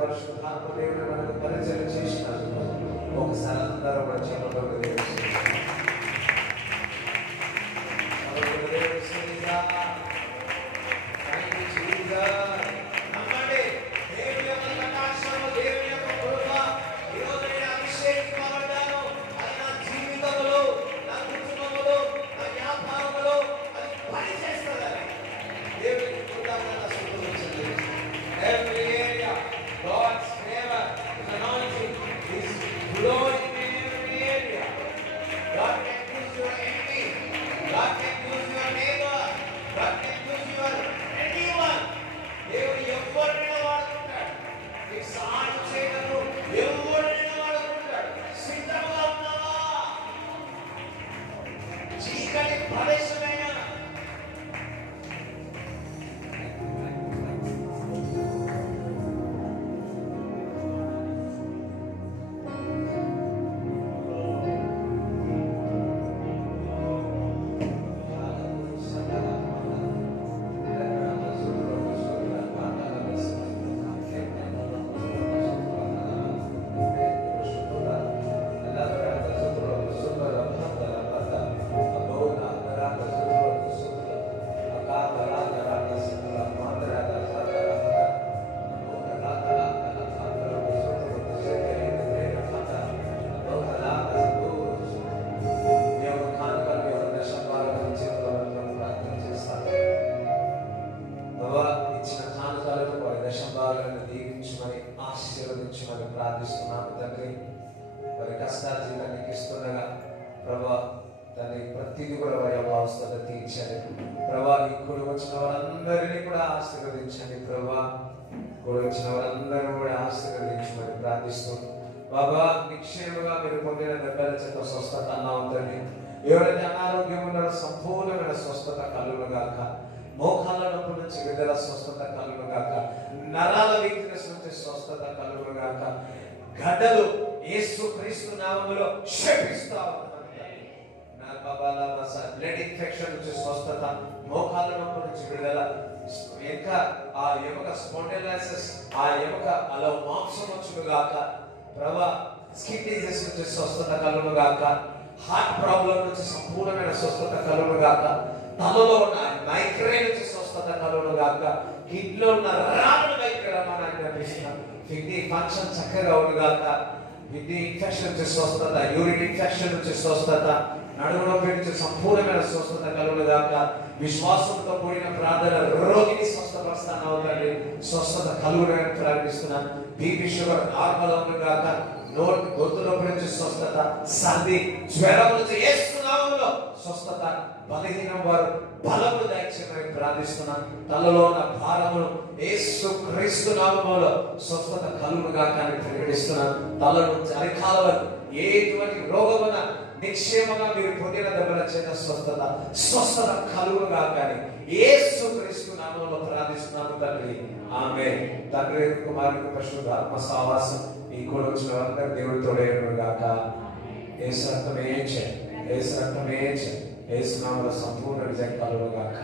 పరిశుద్ధాత్మ దేవుని మనకు పరిచయం చేసినందుకు ఒకసారి అందరూ కూడా చెప్పడంలో ఆశీర్వదించమని ప్రార్థిస్తున్నాము తండ్రి. వారి కష్టాల జీవితానికి ఇస్తుండగా ప్రభా దాన్ని ప్రతిదీ కూడా వారి అవస్థ తీర్చండి ప్రభా. ఇప్పుడు వచ్చిన వారందరినీ కూడా ఆశీర్వదించండి ప్రభా. ఇప్పుడు వచ్చిన వారందరూ కూడా ఆశీర్వదించమని ప్రార్థిస్తున్నాం బాబా. నిక్షేమగా మీరు పొందిన దెబ్బల చేత స్వస్థత అన్నావు తండ్రి. ఎవరైతే అనారోగ్యం ఉన్నారో సంపూర్ణమైన స్వస్థత కలుగును గాక. మోకాళ్ళ నొప్పి నుంచి విడుదల స్వస్థత కలుగును గాక. నరాల వీక్నెస్ నుంచి స్వస్థత కలుగును గాక. గడ్డలు యేసు క్రీస్తు నామములో శపిస్తా బ్లడ్ ఇన్ఫెక్షన్ నుంచి స్వస్థత, మోకాళ్ళ నొప్పి నుంచి విడుదల, ఇంకా ఆ ఎముక స్పాండిలైసిస్, ఆ ఎముక అలా మాంసం వచ్చును గాక ప్రభా. స్కిన్ డిజీజ్ నుంచి స్వస్థత కలుగును గాక. హార్ట్ ప్రాబ్లం నుంచి సంపూర్ణమైన స్వస్థత కలుగును గాక. తలలో ఉన్న మైగ్రేన్ నుంచి స్వస్థత కలుగును గాక. కిడ్నీలో ఉన్న రాళ్ళు బయటకు రమ్మని అనిపిస్తున్నాం. కిడ్నీ ఫంక్షన్ చక్కగా ఉండుగాక. కిడ్నీ ఇన్ఫెక్షన్ నుంచి స్వస్థత, యూరిన్ ఇన్ఫెక్షన్ నుంచి స్వస్థత, నడుము నొప్పి నుంచి సంపూర్ణమైన స్వస్థత కలుగును గాక. విశ్వాసంతో కూడిన ప్రార్థన రోగిని స్వస్థపరుస్తాను అవుతండి. స్వస్థత కలుగునని ప్రార్థిస్తున్నాను. బీపీ షుగర్ నార్మల్ అవును గాక. గొంతు నొప్పి నుంచి స్వస్థత, సర్ది జ్వరం నుంచి యేసు నామములో స్వస్థత, బలహీనం వారు బలము దయచేయమని ప్రార్థిస్తున్నాను. తలలో ఉన్న భారమును యేసు క్రీస్తు నామములో స్వస్థత కలుగును గాక అని ప్రకటిస్తున్నాను. తల నుంచి అరికాల వరకు ఎటువంటి రోగమున నిక్షేమంగా మీరు పొందిన దెబ్బల చేత స్వస్థత కలుగును గాక అని యేసు క్రీస్తు నామములో ప్రార్థిస్తున్నాను తండ్రి. ఆమేన్. తండ్రి కుమారుని పరిశుద్ధ ఆత్మ సహవాసం ఈ కూడా వచ్చిన వారందరూ దేవుడి తోడేయును గాక. యేసు రక్తమే యేసు రక్తమే యేసు నామములో సంపూర్ణ విజయం కలుగును గాక.